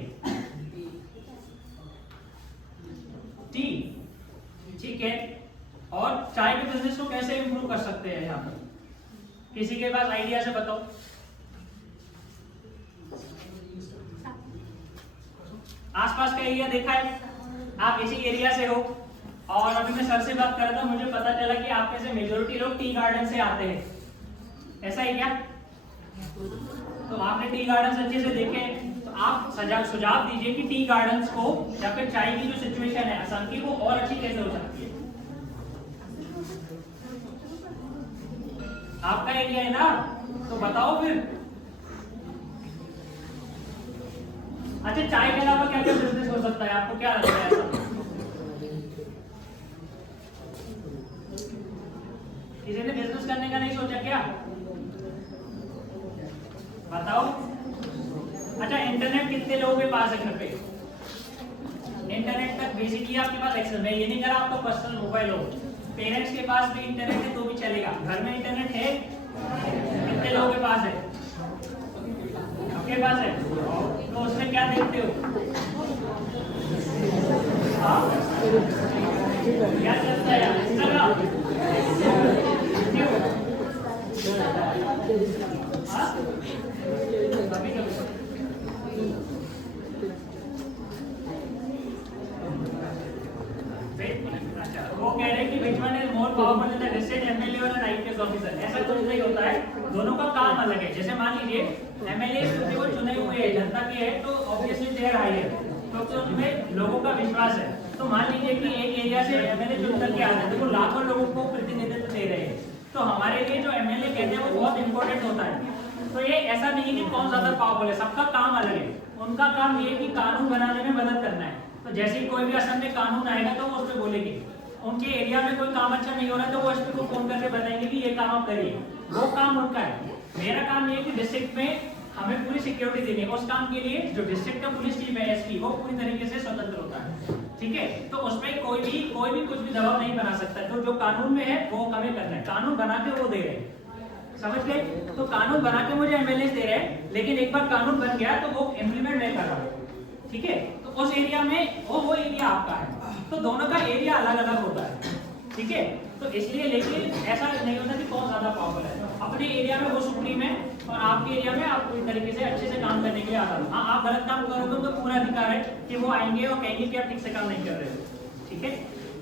टी, ठीक है। और चाय के बिजनेस को कैसे इंप्रूव कर सकते हैं यहाँ पर, किसी के पास आइडिया से बताओ। आसपास का एरिया देखा है, आप इसी एरिया से हो, और अभी मैं सर से बात कर रहा था, मुझे पता चला कि आप में से मेजॉरिटी लोग टी गार्डन से आते हैं, ऐसा ही क्या? तो आपने टी गार्डन अच्छे से देखे, तो आप सुझाव दीजिए कि टी गार्डन्स को या फिर चाय की जो सिचुएशन है असम की वो और अच्छी कैसे हो सकती है। आपका एरिया है ना, तो बताओ फिर। अच्छा, चाय के अलावा क्या क्या बिजनेस हो सकता है, आपको क्या लगता है ऐसा? किसी ने बिजनेस करने का नहीं सोचा क्या? बताओ। अच्छा, इंटरनेट कितने लोगों के पास है घर पे? इंटरनेट तक बेसिकली आपके पास एक्सेस है। ये नहीं करा आपका पर्सनल मोबाइल हो, पेरेंट्स के पास भी इंटरनेट है तो भी चलेगा। घर में इंटरनेट है कितने लोगों के पास है? आपके पास है? तो उसमें क्या देखते हो? हाँ? क्या चलता है? इंस्टाग्राम? हाँ? अभी कभी अच्छा, वो कह रहे हैं कि which one is more powerful than the district MLA और an IPS officer? ऐसा कुछ नहीं होता है, दोनों का काम अलग है। जैसे मान लीजिए MLA क्योंकि वो चुने हुए हैं, जनता के है, तो ऑब्वियसली देयर हायर, क्योंकि उनमें लोगों का विश्वास है। तो मान लीजिए कि एक एरिया से MLA चुन करके आते हैं, तो वो लाखों लोगों को प्रतिनिधित्व दे रहे हैं, तो हमारे लिए जो MLA कहते हैं वो बहुत इंपॉर्टेंट होता है। तो ये ऐसा नहीं है कि कौन ज्यादा पावरफुल है, सबका काम अलग है। उनका काम ये है कि कानून बनाने में मदद करना है। तो जैसे ही कोई भी असम में कानून आएगा तो वो उस पर बोलेंगे, उनके एरिया में कोई काम अच्छा नहीं हो रहा है तो वो एसपी को फोन करके बताएंगे कि ये काम आप करिए, वो काम उनका है। मेरा काम ये है कि डिस्ट्रिक्ट में हमें पूरी सिक्योरिटी देनी है, उस काम के लिए जो डिस्ट्रिक्ट का पुलिस चीफ है एसपी, वो पूरी तरीके से स्वतंत्र होता है, ठीक है। तो उसमें कोई भी कुछ भी दबाव नहीं बना सकता। तो जो कानून में है वो हमें करना है, कानून बना के वो दे रहे हैं, समझ गए। तो कानून बना के मुझे एमएलए दे रहे हैं, लेकिन एक बार कानून बन गया तो वो इम्प्लीमेंट नहीं कर रहा, ठीक है। तो उस एरिया में वो एरिया आपका है, तो दोनों का एरिया अलग अलग होता है, ठीक है। तो इसलिए लेकिन ऐसा नहीं होता कि कौन ज्यादा पावरफुल है। अपने एरिया में वो सुप्रीम है और आपके एरिया में आप पूरी तरीके से अच्छे से काम करने के लिए आजाद हो। हाँ, आप गलत काम करोगे तो पूरा अधिकार है कि वो आएंगे और कहेंगे कि आप ठीक से काम नहीं कर रहे हो, ठीक है।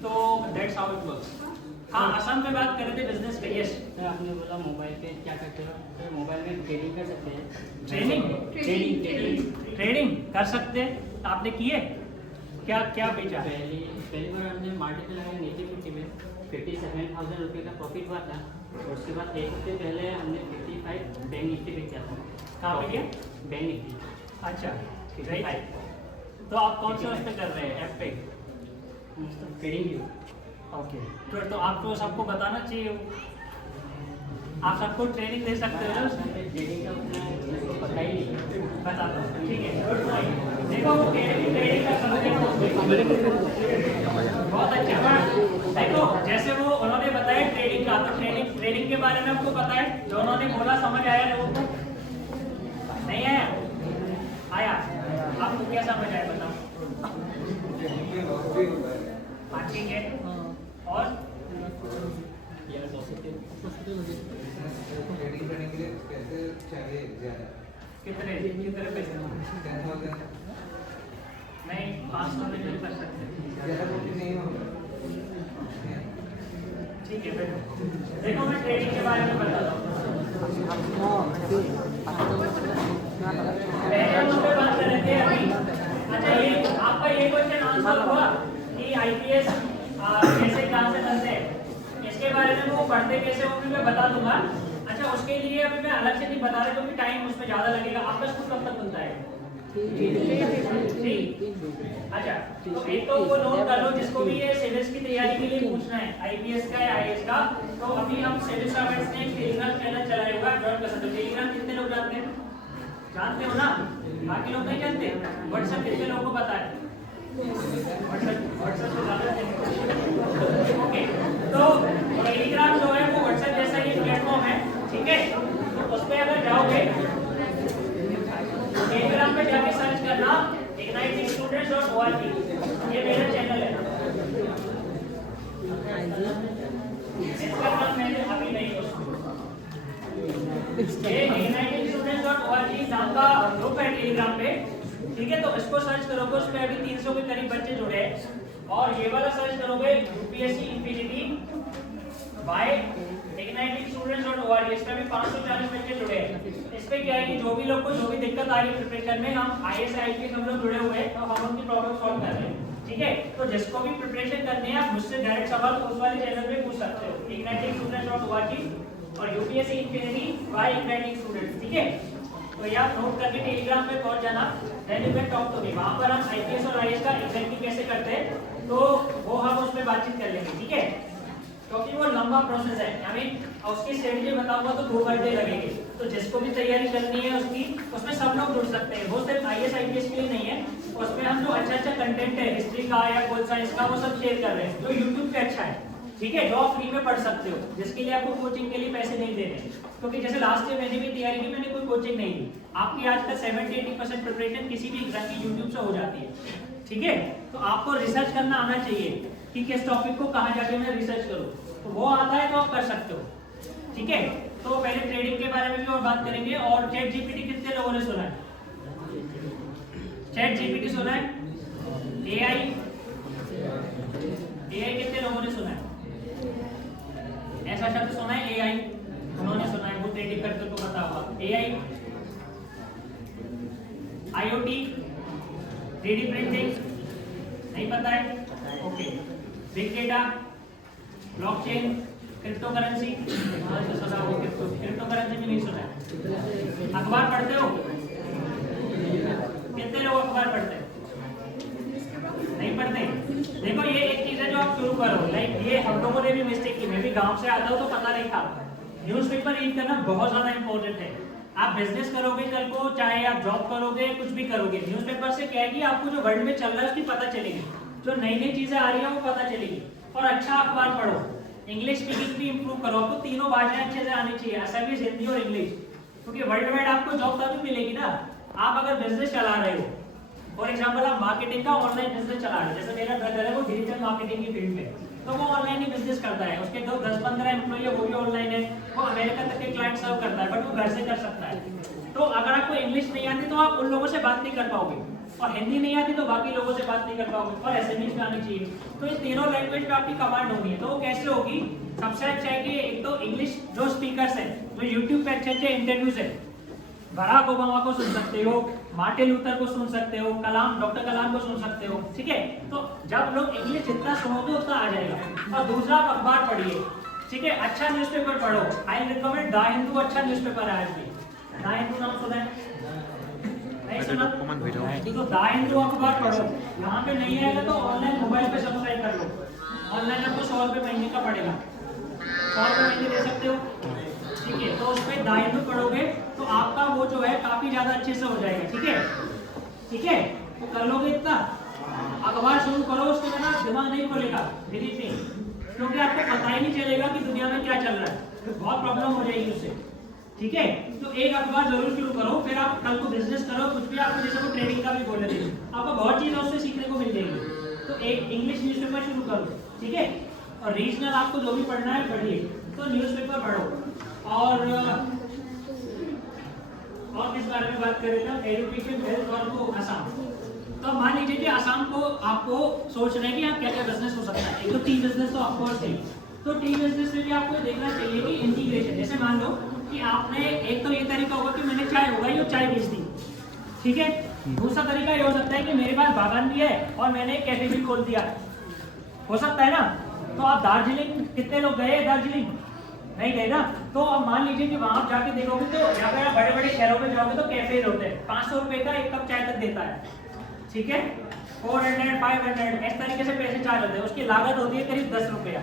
तो दैट्स हाउ इट वर्क्स। हाँ, असम में बात कर रहे थे बिजनेस पे। यस सर, आपने बोला मोबाइल पे क्या करते हो? सर, मोबाइल में ट्रेडिंग कर सकते हैं। ट्रेडिंग कर सकते हैं। आपने किए क्या क्या बेचा? पहली बार हमने मार्केट में लगाया नीचे 50 में 57,000 रुपये का प्रॉफिट हुआ था। और उसके बाद एक हफ्ते पहले हमने 55 बैंक निफ्टी बेचा था। कहाँ पे किया? Bank Nifty. अच्छा, राइट। तो आप कौन से उससे कर रहे हैं ऐप पे? Trading view. ओके, तो आपको सबको बताना चाहिए, आप सबको ट्रेनिंग दे सकते हो ना। ट्रेडिंग का उतना मेरे को पता ही नहीं। बता दो, ठीक है। देखो वो कह रहे हैं ट्रेडिंग का सब्जेक्ट बहुत अच्छा। देखो जैसे वो उन्होंने बताया ट्रेडिंग का, तो ट्रेडिंग के बारे में आपको पता है, जो उन्होंने बोला समझ आया लोगों को? नहीं आया? आया? आपको क्या समझ आया बताओ? हाँ, ठीक है। और ट्रेडिंग करने के लिए पैसे चाहिए ज़्यादा। कितने पैसे? 10,000। नहीं, 500 में नहीं कर सकते। ज़्यादा प्रॉफिट नहीं होगा। ठीक है, फिर देखो मैं ट्रेडिंग के बारे में बताता हूँ। पहले हम उस पे बात कर रहे थे अभी। अच्छा, ये आपका ये क्वेश्चन आंसर हुआ कि आईपीएस कैसे कहाँ से बनते हैं, इसके बारे में वो पढ़ते कैसे वो भी मैं बता दूंगा। अच्छा, उसके लिए अभी मैं अलग से नहीं बता रहा क्योंकि टाइम उसमें ज़्यादा लगेगा। आपका स्कूल कब तक खुलता है? अच्छा, तो एक तो वो नोट कर लो जिसको भी ये सिविल्स की तैयारी के लिए पूछना है, आईपीएस का या आईएएस का। तो अभी हम सिविल सर्वेंट्स ने टेलीग्राम चैनल चलाया हुआ, ज्वाइन कर सकते हो। टेलीग्राम कितने लोग जानते हैं? जानते हो ना? बाकी लोग नहीं जानते। व्हाट्सएप कितने लोगों को पता है? व्हाट्सएप तो ज़्यादा है। ओके, तो टेलीग्राम जो है वो व्हाट्सएप जैसा ही प्लेटफॉर्म है, ठीक है। तो उस पर अगर जाओगे टेलीग्राम पे जाके सर्च करना ignitingstudents.org, ये मेरा चैनल है। इसका नाम मैंने अभी नहीं ये ignitingstudents.org नाम का ग्रुप है टेलीग्राम पे, ठीक है। तो इसको सर्च करोगे, उस पे अभी 300 के करीब बच्चे जुड़े हैं। और ये वाला सर्च करोगे यूपीएससी इंफिनिटी बाय ignitingstudents.org, इस पे भी 540 बच्चे जुड़े हैं। इस पे क्या है कि जो भी लोग को जो भी दिक्कत आ रही है प्रिपरेशन में, हम आईएएस आईपीएस हम लोग जुड़े हुए हैं, तो हम उनकी प्रॉब्लम सॉल्व कर रहे हैं, ठीक है। तो जिसको भी प्रिपरेशन करनी है आप मुझसे डायरेक्ट सवाल उस वाले चैनल पे पूछ सकते हो, ignitingstudents.org और UPSC infinity by igniting students, ठीक है। तो ये आप नोट करके टेलीग्राम पे पहुंच जाना, then you can talk to me. वहां पर हम आईपीएस और आईएएस का एग्जाम कैसे करते हैं तो वो हम उस पर बातचीत कर लेंगे, ठीक है। क्योंकि वो लंबा प्रोसेस है, हमें उसकी स्ट्रेटजी बताऊंगा तो 2 घंटे लगेंगे। तो जिसको भी तैयारी करनी है उसकी, उसमें सब लोग जुड़ सकते हैं, वो सिर्फ आईएएस आईपीएस के लिए नहीं है। उसमें हम जो अच्छा कंटेंट है हिस्ट्री का या पोल साइंस का वो सब शेयर कर रहे हैं, जो यूट्यूब पे अच्छा है, ठीक है, जो आप फ्री में पढ़ सकते हो, जिसके लिए आपको कोचिंग के लिए पैसे नहीं देने। क्योंकि जैसे लास्ट ईयर मैंने भी तैयारी की, मैंने कोई कोचिंग नहीं ली। आपकी आज तक 70-80% प्रिपरेशन किसी भी एग्जाम की यूट्यूब से हो जाती है। ठीक है, तो आपको रिसर्च करना आना चाहिए कि किस टॉपिक को कहाँ जाके मैं रिसर्च करूँ, तो वो आता है तो आप कर सकते हो। ठीक है, तो पहले ट्रेडिंग के बारे में भी और बात करेंगे। और चैट जीपीटी कितने लोगों ने सुना है? चैट जीपीटी सुना है? एआई कितने लोगों ने सुना है? ऐसा शब्द सुना है एआई? उन्होंने सुना है, वो ट्रेडिंग करते तो पता होगा। एआई, आईओटी, 3D प्रिंटिंग नहीं पता है? Okay. Big data, blockchain, crypto currency, सुना हो? क्रिप्टो करेंसी भी नहीं सुना है। अखबार पढ़ते हो? कितने लोग अखबार पढ़ते हैं? नहीं पढ़ते? देखो ये एक चीज है जो आप शुरू करो, लाइक ये हम लोगों ने भी मिस्टेक की। मैं भी गांव से आता हूँ तो पता नहीं था। न्यूज़पेपर रीड करना बहुत ज्यादा इंपॉर्टेंट है। आप बिजनेस करोगे कल को, चाहे आप जॉब करोगे, कुछ भी करोगे, न्यूज़पेपर से क्या है कि आपको जो वर्ल्ड में चल रहा है उसकी पता चलेगी, जो नई नई चीजें आ रही है वो पता चलेगी। और अच्छा अखबार पढ़ो, इंग्लिश स्पीकिंग भी इंप्रूव करो। आपको तीनों भाषाएं अच्छे से आनी चाहिए, असमीज, हिंदी और इंग्लिश, क्योंकि वर्ल्ड वाइड आपको जॉब तभी मिलेगी ना। आप अगर बिजनेस चला रहे हो, फॉर एग्जाम्पल आप मार्केटिंग का ऑनलाइन बिजनेस चला रहे हैं, जैसे मेरा ब्रदर है वो डिजिटल मार्केटिंग की फील्ड में, तो वो ऑनलाइन ही बिजनेस करता है। उसके 10-15 एम्प्लॉई है, वो भी ऑनलाइन है। वो अमेरिका तक के क्लाइंट सर्व करता है, बट वो घर से कर सकता है। तो अगर आपको इंग्लिश नहीं आती तो आप उन लोगों से बात नहीं कर पाओगे, और हिंदी नहीं आती तो बाकी लोगों से बात नहीं कर पाओगे, और एसएमएस में आनी चाहिए। तो ये तीनों लैंग्वेज पे आपकी कमांड होनी है। तो वो कैसे होगी? सबसे अच्छा है कि एक तो इंग्लिश जो स्पीकर्स हैं, जो यूट्यूब पे अच्छे अच्छे इंटरव्यूज है, बराक ओबामा को सुन सकते हो, मार्टिन लूथर को सुन सकते हो, डॉक्टर कलाम को सुन सकते हो। ठीक है, तो जब लोग इंग्लिश जितना सुनोगे उतना आ जाएगा। और दूसरा आप अखबार पढ़िए, ठीक है, अच्छा न्यूज़पेपर पढ़ो। आई रिकमेंड द हिंदू, अच्छा न्यूज़पेपर है आज भी। द हिंदू नाम सुना है? नहीं सुना? तो द हिंदू अखबार पढ़ो। यहाँ पे नहीं आएगा तो ऑनलाइन मोबाइल पे सब्सक्राइब कर लो। ऑनलाइन आपको 100 रुपये महीने का पड़ेगा, 100 रुपये महीने दे सकते हो। ठीक है, तो उसमें द हिंदू पढ़ोगे तो आपका वो जो है काफी ज्यादा अच्छे से हो जाएगा। ठीक है, ठीक है, तो कर लोगे इतना। अखबार शुरू करो, उसके बिना दिमाग नहीं खोलेगा, बिलीव मी, क्योंकि आपको पता ही नहीं चलेगा कि दुनिया में क्या चल रहा है, तो बहुत प्रॉब्लम हो जाएगी उससे। ठीक है, तो एक अखबार जरूर शुरू करो, फिर आप कल को बिजनेस करो, कुछ भी आपको, जैसे वो ट्रेडिंग का भी बोले थे, आपको बहुत चीजें उससे सीखने को मिल जाएगी। तो एक इंग्लिश न्यूज़पेपर शुरू करो, ठीक है, और रीजनल आपको जो भी पढ़ना है पढ़िए। तो न्यूज़पेपर पढ़ो। और किस बारे में बात कर रहे थे? एजुकेशन, हेल्थ और को आसाम। तो मान लीजिए कि आसाम को आपको सोच रहे हैं कि यहाँ क्या क्या बिजनेस हो सकता है। एक तो टी बिजनेस तो ऑफकोर्स है, तो टी बिजनेस में भी आपको देखना चाहिए कि इंटीग्रेशन, जैसे मान लो कि आपने, एक तो ये तरीका होगा कि मैंने चाय उगाई और चाय बेच दी, ठीक है। दूसरा तरीका ये हो सकता है कि मेरे पास बागान भी है और मैंने एक कैफे भी खोल दिया, हो सकता है ना। तो आप दार्जिलिंग, कितने लोग गए दार्जिलिंग? नहीं गए ना। तो अब मान लीजिए कि वहां आप जाके देखोगे तो यहाँ पे बड़े बड़े शहरों में जाओगे तो कैफे होते हैं, 500 रुपए का एक कप चाय तक देता है, ठीक है, 400, 500 इस तरीके से पैसे चार्ज होते हैं। उसकी लागत होती है करीब 10 रुपया,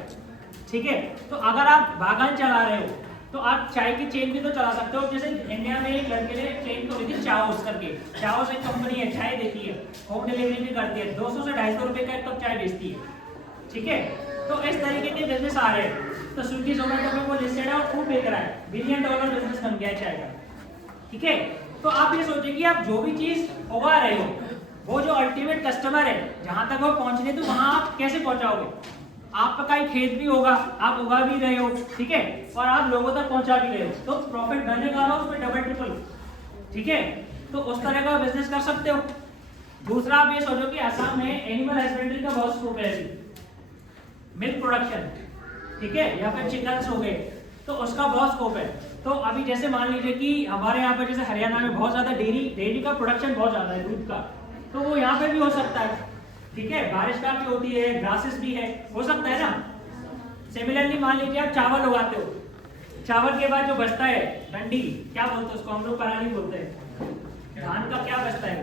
ठीक है। तो अगर आप बागान चला रहे हो तो आप चाय की चेन भी तो चला सकते हो। जैसे इंडिया में एक लड़के ने चेन खोली थी चाओस करके, चाओस एक कंपनी है, चाय देती है, होम डिलीवरी भी करती है, 200 से 250 रुपए का एक कप चाय बेचती है, ठीक है। तो इस तरीके के बिजनेस आ रहे हैं। तो स्विगी जोमेटो में वो लिस्टेड है और खूब बिक रहा है, $1 बिलियन बिजनेस बन गया है चाय का, ठीक है। तो आप ये सोचिए कि आप जो भी चीज उगा रहे हो, वो जो अल्टीमेट कस्टमर है जहां तक वो पहुंचने, तो वहां आप कैसे पहुंचाओगे? आपका ही खेत भी होगा, आप उगा भी रहे हो, ठीक है, और आप लोगों तक पहुंचा भी रहे हो, तो प्रॉफिट बनने का रहा उसमें डबल ट्रिपल, ठीक है। तो उस तरह का बिजनेस कर सकते हो। दूसरा आप ये सोचो कि असम में एनिमल हस्बेंड्री का बहुत स्कोप है, मिल्क प्रोडक्शन, ठीक है, या फिर चिकन्स हो गए, तो उसका बहुत स्कोप है। तो अभी जैसे मान लीजिए कि हमारे यहाँ पर जैसे हरियाणा में बहुत ज्यादा डेयरी का प्रोडक्शन बहुत ज्यादा है, दूध का, तो वो यहाँ पे भी हो सकता है, ठीक है। बारिश का भी होती है, ग्रासेस भी है, हो सकता है ना। सिमिलरली मान लीजिए आप चावल उगाते हो, चावल के बाद जो बचता है डंडी, क्या बोलते हैं उसको, हम लोग पराली बोलते हैं, धान का क्या बचता है?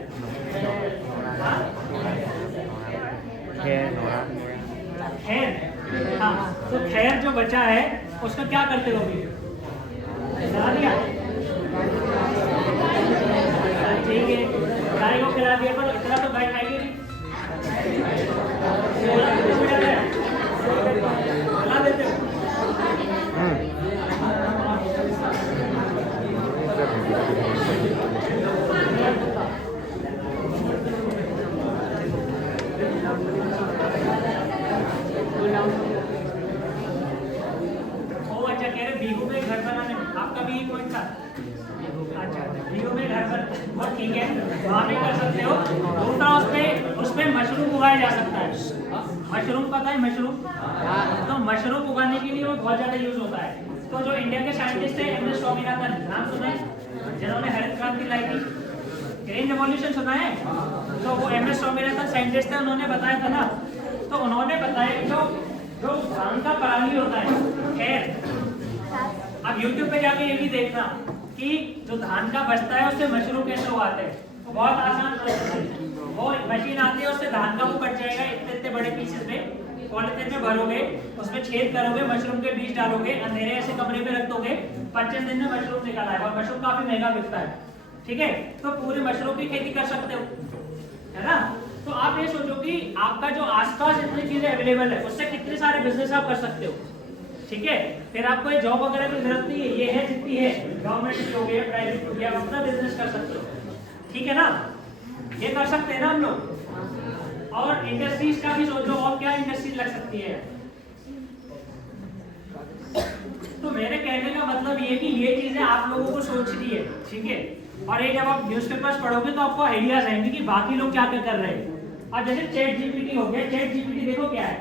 खैर, हाँ, तो खैर जो बचा है उसका क्या करते हो? खिला दिया, ठीक है, गाय को खिला दिया, पर इतना तो गाय खाएगी नहीं। बता देते हो। ओ अच्छा, कह रहे बीहू में घर बनाने में आपका भी पॉइंट था। अच्छा, बीहू में घर बन, बहुत ठीक है, वहाँ भी कर सकते हो। दूसरा उसपे मशरूम उगाया जा सकता है। मशरूम पता है मशरूम? तो मशरूम उगाने के लिए वो बहुत ज़्यादा यूज होता है। तो जो इंडिया के साइंटिस्ट है एम एस स्वामीनाथन, नाम सुना है? जिन्होंने हरित क्रांति लाई थी, ग्रीन रेवोल्यूशन सुना है? तो वो एम एस स्वामीनाथन साइंटिस्ट है, उन्होंने बताया था ना। तो उन्होंने बताया कि जो धान का पराली होता है, खैर अब यूट्यूब पे जाके ये भी देखना कि जो धान का बचता है उससे मशरूम कैसे उगाते हैं। तो बहुत आसान प्रोसेस है, वो मशीन आती है, उससे धान का वो कट जाएगा इतने इतने बड़े पीसेस में, पॉलिथीन में भरोगे, उसमें छेद करोगे, मशरूम के बीज डालोगे, अंधेरे ऐसे कमरे में रख दोगे, 25 दिन में मशरूम निकल आएगा। और मशरूम काफी महंगा बिकता है, ठीक है। तो पूरे मशरूम की खेती कर सकते हो, है ना। तो आप ये सोचो कि आपका जो आसपास इतनी चीजें अवेलेबल है, उससे कितने सारे बिजनेस आप कर सकते हो, ठीक है। फिर आपको ये जॉब वगैरह की जरूरत नहीं है, ये है जितनी है, गवर्नमेंट की हो गया, प्राइवेट हो गया, अपना बिजनेस कर सकते हो, ठीक है ना। ये कर सकते हैं ना हम लोग। और इंडस्ट्रीज का भी सोचो, और क्या इंडस्ट्री लग सकती है। तो मेरे कहने का मतलब ये कि ये चीजें आप लोगों को सोचनी है, ठीक है। और ये जब आप न्यूज़पेपर्स पढ़ोगे तो आपको आइडियाज आएंगे कि बाकी लोग क्या क्या कर रहे हैं। अब जैसे चैट जीपीटी हो गया, चैट जीपीटी देखो क्या है,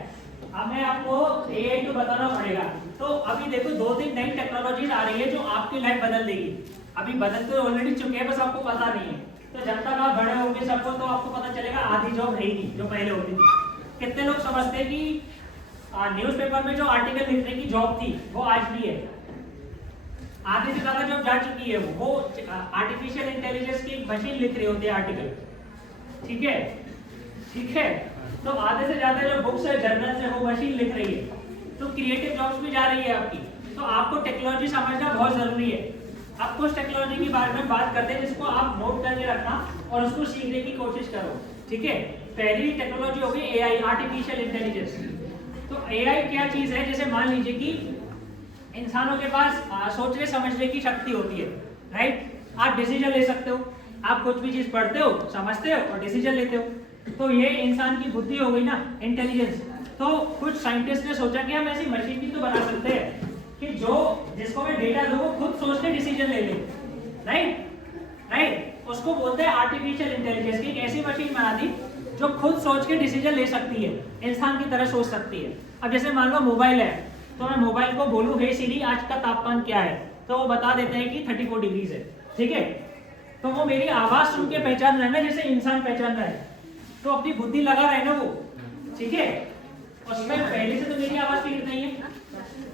हमें आपको एआई तो बताना पड़ेगा। तो अभी देखो 2-3 नई टेक्नोलॉजीज आ रही है जो आपकी लाइफ बदल देगी। अभी बदल तो ऑलरेडी चुके हैं, बस आपको पता नहीं है। तो जब तक आप बड़े होंगे सबको, तो आपको पता चलेगा आधी जॉब है ही नहीं जो पहले होती थी। कितने लोग समझते हैं कि न्यूज़पेपर में जो आर्टिकल लिखने की जॉब थी वो आज भी है। आधी से ज्यादा जॉब जा चुकी है, वो आर्टिफिशियल इंटेलिजेंस की मशीन लिख रही होती है आर्टिकल, ठीक है, ठीक है। तो आधे से ज्यादा जो बुक्स है, जर्नल्स है, वो मशीन लिख रही है। तो क्रिएटिव जॉब्स भी जा रही है आपकी। तो आपको टेक्नोलॉजी समझना बहुत जरूरी है। आपको उस टेक्नोलॉजी के बारे में बात करते हैं जिसको आप नोट करके रखना और उसको सीखने की कोशिश करो, ठीक है। पहली टेक्नोलॉजी होगी एआई, आर्टिफिशियल इंटेलिजेंस। तो एआई क्या चीज है, जैसे मान लीजिए कि इंसानों के पास सोचने समझने की शक्ति होती है, राइट। आप डिसीजन ले सकते हो, आप कुछ भी चीज पढ़ते हो, समझते हो और डिसीजन लेते हो। तो ये इंसान की बुद्धि हो गई ना, इंटेलिजेंस। तो कुछ साइंटिस्ट ने सोचा कि हम ऐसी मशीन भी तो बना सकते हैं कि जिसको मैं डेटा दूं वो खुद सोच के डिसीजन ले ले, राइट। उसको बोलते हैं आर्टिफिशियल इंटेलिजेंस की। एक ऐसी मशीन बना दी जो खुद सोच के डिसीजन ले सकती है, इंसान की तरह सोच सकती है। अब जैसे मान लो मोबाइल है, तो मैं मोबाइल को बोलूं हे सिरी आज का तापमान क्या है, तो वो बता देते हैं कि 34 डिग्रीज है, ठीक है। तो वो मेरी आवाज सुन के पहचान रहा है ना, जैसे इंसान पहचान रहा है। तो अपनी बुद्धि लगा रहा है ना वो, ठीक है। उसमें पहले से तो मेरी आवाज क्लियर नहीं है,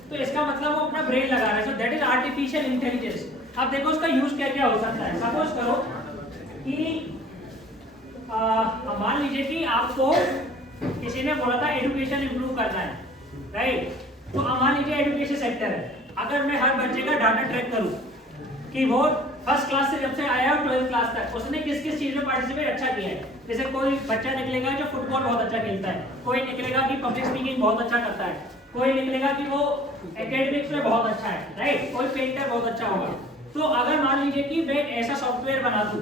तो इसका मतलब वो अपना ब्रेन लगा रहा है। So that is artificial intelligence. अब देखो उसका यूज क्या क्या हो सकता है। सपोज करो कि मान लीजिए कि आपको किसी ने बोला था एजुकेशन इंप्रूव करना है, राइट। तो मान लीजिए एजुकेशन सेक्टर है। अगर मैं हर बच्चे का डाटा ट्रैक करूं कि वो फर्स्ट क्लास से जब से आया और 12th क्लास तक उसने किस किस चीज में पार्टिसिपेट अच्छा किया है। जैसे कोई बच्चा निकलेगा जो फुटबॉल बहुत अच्छा खेलता है, कोई निकलेगा कि पब्लिक स्पीकिंग बहुत अच्छा करता है, कोई निकलेगा कि वो एकेडमिक्स में बहुत अच्छा है, राइट। कोई पेंटर बहुत अच्छा होगा। तो अगर मान लीजिए कि मैं ऐसा सॉफ्टवेयर बना दूं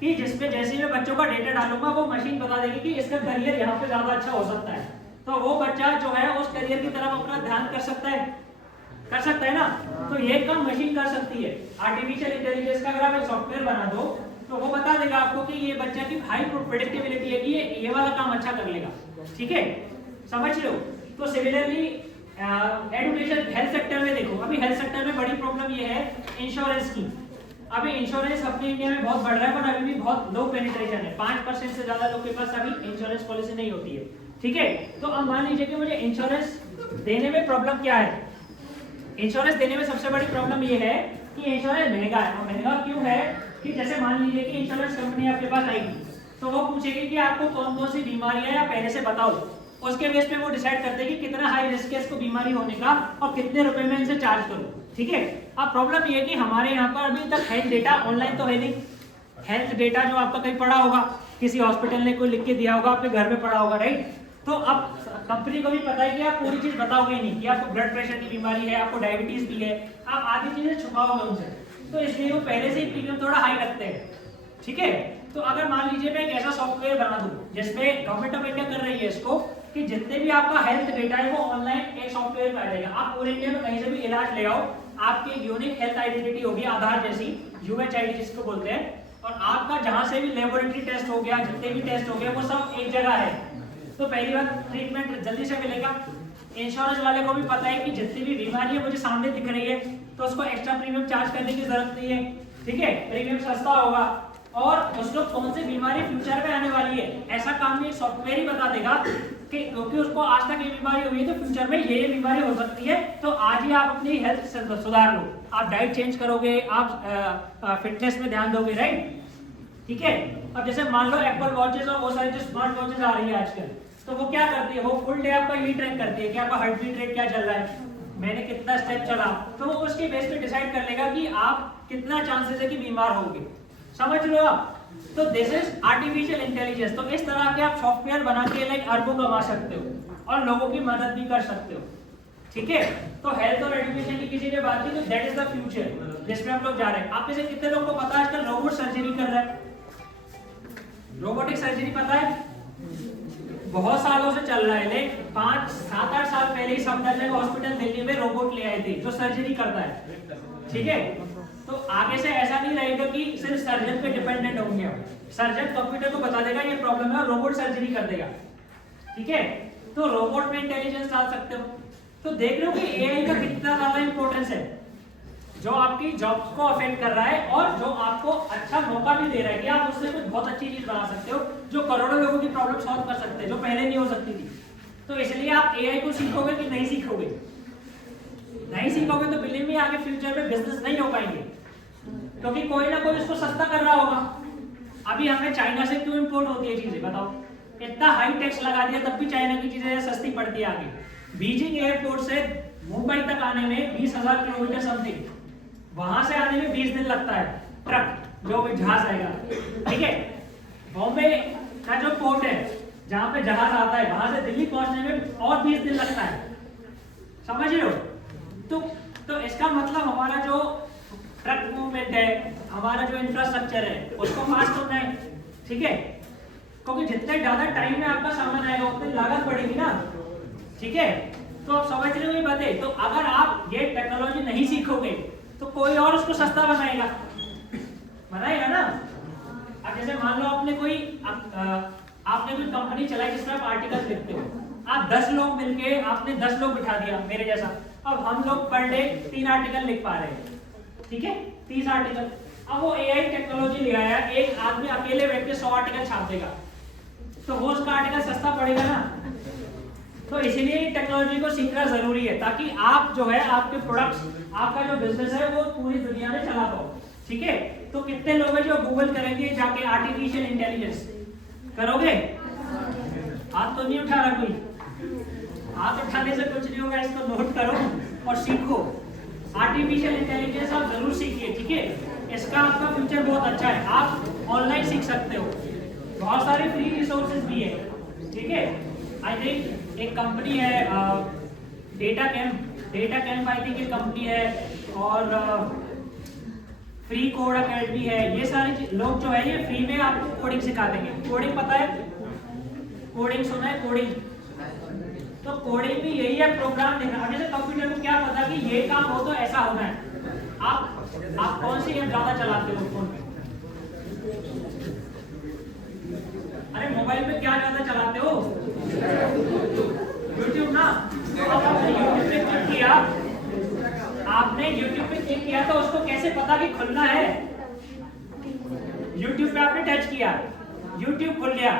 कि जिसमें जैसे मैं बच्चों का डेटा डालूंगा वो मशीन बता देगी कि इसका करियर यहाँ पे ज्यादा अच्छा हो सकता है, तो वो बच्चा जो है उस करियर की तरफ अपना ध्यान कर सकता है ना। तो ये काम मशीन कर सकती है। आर्टिफिशियल इंटेलिजेंस का अगर आप एक सॉफ्टवेयर बना दो तो वो बता देगा आपको कि ये बच्चा की हाई प्रेडिक्टेबिलिटी है कि ये वाला काम अच्छा कर लेगा, ठीक है, समझ लो। तो सिमिलरली एजुकेशन, हेल्थ सेक्टर में देखो, अभी हेल्थ सेक्टर में बड़ी प्रॉब्लम ये है इंश्योरेंस की। अभी इंश्योरेंस अपने इंडिया में बहुत बढ़ रहा है, पर अभी भी बहुत लो पेनिट्रेशन है। 5% से ज्यादा लोग के पास अभी इंश्योरेंस पॉलिसी नहीं होती है, ठीक है। तो अब मान लीजिए कि मुझे इंश्योरेंस देने में प्रॉब्लम क्या है। इंश्योरेंस देने में सबसे बड़ी प्रॉब्लम ये है कि इंश्योरेंस महंगा है। और महंगा क्यों है कि जैसे मान लीजिए कि इंश्योरेंस कंपनी आपके पास आएगी तो वो पूछेगी कि आपको कौन कौन सी बीमारियां या पहले से बताओ। उसके बेस पे वो डिसाइड करते हैं कि कितना हाई रिस्क है इसको बीमारी होने का और कितने रुपए में इनसे चार्ज करो, ठीक है। अब प्रॉब्लम ये है कि हमारे यहाँ पर अभी तक हेल्थ डेटा ऑनलाइन तो है नहीं। हेल्थ डेटा जो आपका कहीं पड़ा होगा, किसी हॉस्पिटल ने कोई लिख के दिया होगा, आपके घर में पड़ा होगा, राइट। तो अब कंपनी को भी पता है कि आप पूरी चीज बताओगे नहीं कि आपको ब्लड प्रेशर की बीमारी है, आपको डायबिटीज भी है, आप आधी चीजें छुपाओगे उनसे, तो इसलिए वो पहले से ही प्रीमियम थोड़ा हाई रखते हैं। ठीक है, तो अगर मान लीजिए मैं एक ऐसा सॉफ्टवेयर बना दूं जिसमें गवर्नमेंट ऑफ इंडिया कर रही है इसको कि जितने भी आपका हेल्थ डेटा है वो ऑनलाइन एक सॉफ्टवेयर में आ जाएगा। आप पूरे इंडिया में कहीं से भी इलाज ले आओ, आपकी यूनिक हेल्थ आइडेंटिटी होगी, आधार जैसी UHID जिसको बोलते हैं, और आपका जहां से भी लेबोरेटरी टेस्ट हो गया, जितने भी टेस्ट हो गए वो सब एक जगह है। तो पहली बात ट्रीटमेंट जल्दी से मिलेगा। इंश्योरेंस वाले को भी पता है कि जितनी भी बीमारी है मुझे सामने दिख रही है तो उसको एक्स्ट्रा प्रीमियम चार्ज करने की जरूरत नहीं है। ठीक है, प्रीमियम सस्ता होगा और उसको कौन सी बीमारी फ्यूचर में आने वाली है ऐसा काम ये सॉफ्टवेयर ही बता देगा कि क्योंकि उसको आज तक ये बीमारी हुई है तो फ्यूचर में ये बीमारी हो सकती है, तो आज ही आप अपनी हेल्थ सुधार लो, आप डाइट चेंज करोगे, आप फिटनेस में ध्यान दोगे, राइट। ठीक है, अब जैसे मान लो एप्पल वॉचेस और वो सारी जो स्मार्ट वॉचेस आ रही है आजकल, तो वो क्या करती है, वो फुल डे आपका यही ट्रैक करती है कि आपका हार्ट बीट रेट क्या चल रहा है, मैंने कितना स्टेप चला, तो वो उसके बेस पे डिसाइड कर लेगा कि आप कितना चांसेस है कि बीमार होगे। समझ लो आप, तो दिस इज आर्टिफिशियल इंटेलिजेंस। तो इस तरह के आप सॉफ्टवेयर बना के लाइक अरबों कमा सकते हो और लोगों की मदद भी कर सकते हो। ठीक है, तो हेल्थ और एजुकेशन की किसी ने बात की, तो दैट इज द फ्यूचर जिसमें हम लोग जा रहे हैं। आप में से कितने लोगों को पता है आजकल रोबोट सर्जरी कर रहा है? रोबोटिक सर्जरी पता है? बहुत सालों से चल रहा है, लेकिन 5, 7, 8 साल पहले ही सफदरजंग हॉस्पिटल दिल्ली में रोबोट ले आए थे जो सर्जरी करता है। ठीक है, तो आगे से ऐसा नहीं रहेगा कि सिर्फ सर्जन पे डिपेंडेंट होंगे हम। सर्जन कंप्यूटर को बता देगा ये प्रॉब्लम है और रोबोट सर्जरी कर देगा। ठीक है, तो रोबोट में इंटेलिजेंस डाल सकते हो। तो देख रहे हो कि एआई का कितना ज्यादा इंपॉर्टेंस है, जो आपकी जॉब्स को अफेक्ट कर रहा है और जो आपको अच्छा मौका भी दे रहा है कि आप उससे कुछ बहुत अच्छी चीज बना सकते हो जो करोड़ों लोगों की प्रॉब्लम सॉल्व कर सकते हैं जो पहले नहीं हो सकती थी। तो इसलिए आप एआई को सीखोगे कि नहीं सीखोगे? नहीं सीखोगे तो बिलीव में आगे फ्यूचर में बिजनेस नहीं हो पाएंगे, क्योंकि कोई ना कोई उसको सस्ता कर रहा होगा। अभी हमें चाइना से क्यों इंपोर्ट होती है चीजें, बताओ? इतना हाई टैक्स लगा दिया तब भी चाइना की चीजें सस्ती पड़ती है आगे। बीजिंग एयरपोर्ट से मुंबई तक आने में 20,000 किलोमीटर समथिंग, वहां से आने में 20 दिन लगता है ट्रक जो भी जहाज आएगा। ठीक है, बॉम्बे का जो पोर्ट है जहां पे जहाज आता है वहां से दिल्ली पहुंचने में और 20 दिन लगता है। समझ रहे हो? तो इसका मतलब हमारा जो ट्रक मूवमेंट है, हमारा जो इंफ्रास्ट्रक्चर है उसको फास्ट होना है। ठीक है, क्योंकि जितने ज्यादा टाइम में आपका सामान आएगा उतनी लागत बढ़ेगी ना। ठीक है, तो आप समझ रहे हो ये बातें। तो अगर आप ये टेक्नोलॉजी नहीं सीखोगे तो कोई और उसको सस्ता बनाएगा ना। अब जैसे मान लो आपने कोई कंपनी चलाई जिसमें आप आर्टिकल लिखते हो, आप 10 लोग मिलके आपने 10 लोग बिठा दिया मेरे जैसा, अब हम लोग पर डे 3 आर्टिकल लिख पा रहे हैं। ठीक है, 30 आर्टिकल। अब वो एआई टेक्नोलॉजी ले आया, एक आदमी अकेले बैठ के 100 आर्टिकल छाप देगा, तो वो उसका आर्टिकल सस्ता पड़ेगा ना। तो इसीलिए टेक्नोलॉजी को सीखना जरूरी है ताकि आप जो है आपके प्रोडक्ट्स, आपका जो बिजनेस है वो पूरी दुनिया में चला पाओ। ठीक है, तो कितने लोग हैं जो गूगल करेंगे जाके आर्टिफिशियल इंटेलिजेंस? करोगे? हाथ तो नहीं उठा रहा कोई? हाथ उठाने से कुछ नहीं होगा, इसको नोट करो और सीखो। आर्टिफिशियल इंटेलिजेंस आप जरूर सीखिए। ठीक है, इसका आपका फ्यूचर बहुत अच्छा है, आप ऑनलाइन सीख सकते हो, बहुत सारे फ्री रिसोर्सेज भी है। ठीक है, आई थिंक एक कंपनी है डेटा कैंप आई थिंक एक कंपनी है, और फ्री कोड अकेडमी है। ये सारे लोग जो है ये फ्री में आपको कोडिंग सिखा देंगे। कोडिंग पता है? कोडिंग सुना है? कोडिंग, तो कोडिंग भी यही है, प्रोग्राम लिखना। अब जैसे कंप्यूटर को क्या पता कि ये काम हो तो ऐसा होना है। आप कौन सी ऐप ज्यादा चलाते हो फोन पे? अरे मोबाइल में क्या ज्यादा चलाते हो? यूट्यूब ना। अब आपने यूट्यूब पे क्लिक किया, तो उसको कैसे पता कि खुलना है? यूट्यूब पे आपने टच किया, यूट्यूब खुल गया,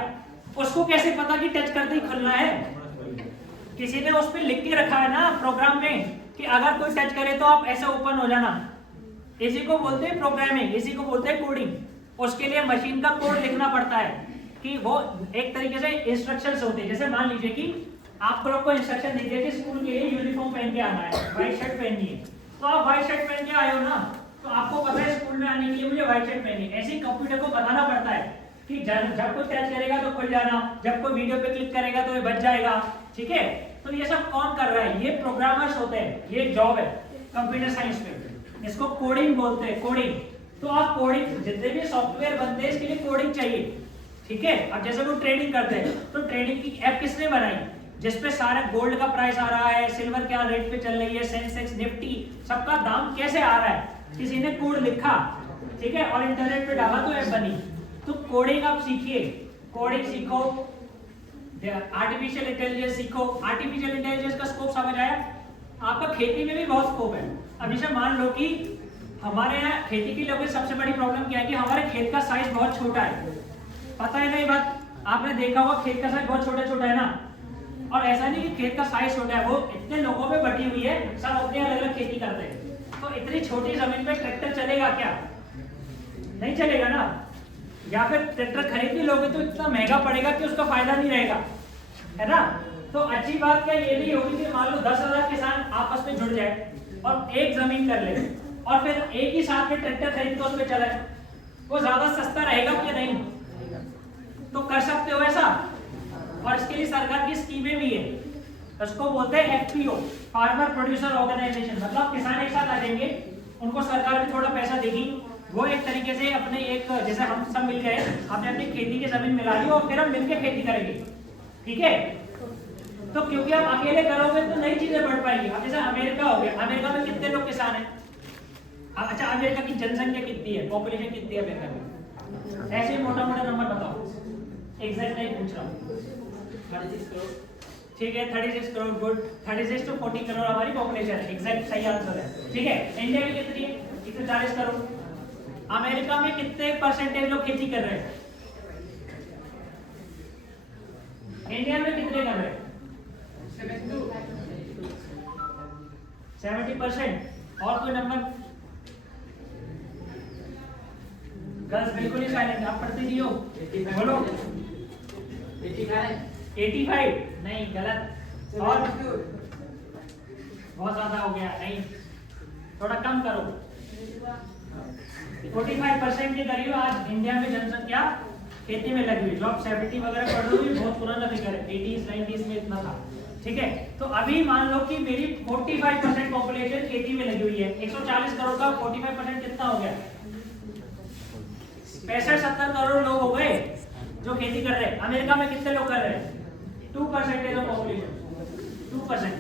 उसको कैसे पता कि टच करते ही खुलना है? किसी ने उस पर लिख के रखा है ना प्रोग्राम में कि अगर कोई टच करे तो आप ऐसे ओपन हो जाना। इसी को बोलते हैं प्रोग्रामिंग, इसी को बोलते हैं कोडिंग। उसके लिए मशीन का कोड लिखना पड़ता है कि वो एक तरीके से इंस्ट्रक्शंस होते हैं। जैसे मान लीजिए कि आप लोग को इंस्ट्रक्शन दे दिया कि स्कूल के लिए यूनिफॉर्म पहन के आना है, व्हाइट शर्ट पहननी है, तो आप व्हाइट शर्ट पहन के आए हो ना, तो आपको पता है स्कूल में आने के लिए मुझे व्हाइट शर्ट पहननी है। ऐसे ही कंप्यूटर को बताना पड़ता है कि जब कोई टच करेगा तो खुल जाना, जब कोई वीडियो पे क्लिक करेगा तो ये बच जाएगा, ठीक है। तो ये सब कौन कर रहा है? ये प्रोग्रामर्स होते हैं, ये जॉब है कंप्यूटर साइंस में, इसको कोडिंग बोलते हैं, कोडिंग। तो आप कोडिंग, जितने भी सॉफ्टवेयर बनते हैं इसके लिए कोडिंग चाहिए, ठीक है। अब जैसे वो ट्रेडिंग करते हैं, तो ट्रेडिंग की ऐप किसने बनाई? जिसपे सारा गोल्ड का प्राइस आ रहा है, सिल्वर क्या रेट पे चल रही है, सेंसेक्स, निफ्टी, सबका दाम कैसे आ रहा है, किसी ने कोड लिखा, ठीक है, और इंटरनेट पे डाला तो ऐप बनी। तो कोडिंग आप सीखिए, कोडिंग सीखो, आर्टिफिशियल इंटेलिजेंस सीखो। आर्टिफिशियल इंटेलिजेंस का स्कोप समझ आया? आपका खेती में भी बहुत स्कोप है। अब जैसे मान लो कि हमारे यहाँ खेती के लोगों की सबसे बड़ी प्रॉब्लम क्या है कि हमारे खेत का साइज बहुत छोटा है। पता है ना ये बात? आपने देखा होगा खेत का साइज बहुत छोटा छोटा है ना। और ऐसा नहीं कि खेत का साइज छोटा है, वो इतने लोगों में बटी हुई है, सब अपने अलग अलग खेती करते हैं। तो इतनी छोटी जमीन पे ट्रैक्टर चलेगा क्या? नहीं चलेगा ना। या फिर ट्रैक्टर खरीद भी लोगे तो इतना महंगा पड़ेगा कि उसका फायदा नहीं रहेगा, है ना। तो अच्छी बात क्या ये नहीं होगी कि मान लो 10,000 किसान आपस में जुड़ जाए और एक जमीन कर ले और फिर एक ही साथ में ट्रैक्टर खरीद कर उस पर चलाए, वो ज्यादा सस्ता रहेगा कि नहीं? तो कर सकते हो ऐसा। और इसके लिए सरकार की स्कीमें भी है, उसको बोलते हैं एफपीओ, फार्मर प्रोड्यूसर ऑर्गेनाइजेशन। मतलब किसान एक साथ आ जाएंगे, उनको सरकार भी थोड़ा पैसा देगी, वो एक तरीके से अपने एक, जैसे हम सब मिल गए, हमने अपनी खेती की जमीन मिला ली और फिर हम मिलकर खेती करेंगे, ठीक है। तो क्योंकि आप अकेले करोगे तो नई चीजें बढ़ पाएंगी। अब जैसे अमेरिका हो गया, अमेरिका में कितने लोग किसान हैं? अच्छा, अमेरिका की जनसंख्या कितनी है, पॉपुलेशन कितनी है अमेरिका में? ऐसे ही मोटा मोटा नंबर बताओ, एग्जैक्ट नहीं पूछ रहा हूँ। 36 करोड़। ठीक है, 36 करोड़, गुड। 36 to 40 करोड़ हमारी पॉपुलेशन है, एग्जैक्ट सही आंसर है, ठीक है। इंडिया में कितनी है? 140 करोड़। अमेरिका में कितने परसेंटेज लोग खेती कर रहे हैं? इंडिया में कितने कर रहे हैं? 70%। और कोई नंबर? गर्ल्स बिल्कुल ही साइलेंट, आप पढ़ते नहीं हो, बोलो। 85 नहीं, गलत। और बहुत ज्यादा हो गया, नहीं, थोड़ा कम करो। 45% के करीब आज इंडिया में जनसंख्या खेती में लगी हुई। जो आप 70 वगैरह पढ़ रहे हो बहुत पुराना फिगर है, 80s 90s में इतना था, ठीक है। तो अभी मान लो कि मेरी 45% पॉपुलेशन खेती में लगी हुई है। 140 करोड़ का 45% कितना हो गया? 65-70 करोड़ लोग हो गए जो खेती कर रहे हैं। अमेरिका में कितने लोग कर रहे हैं? 2% ऑफ पॉपुलेशन, 2%।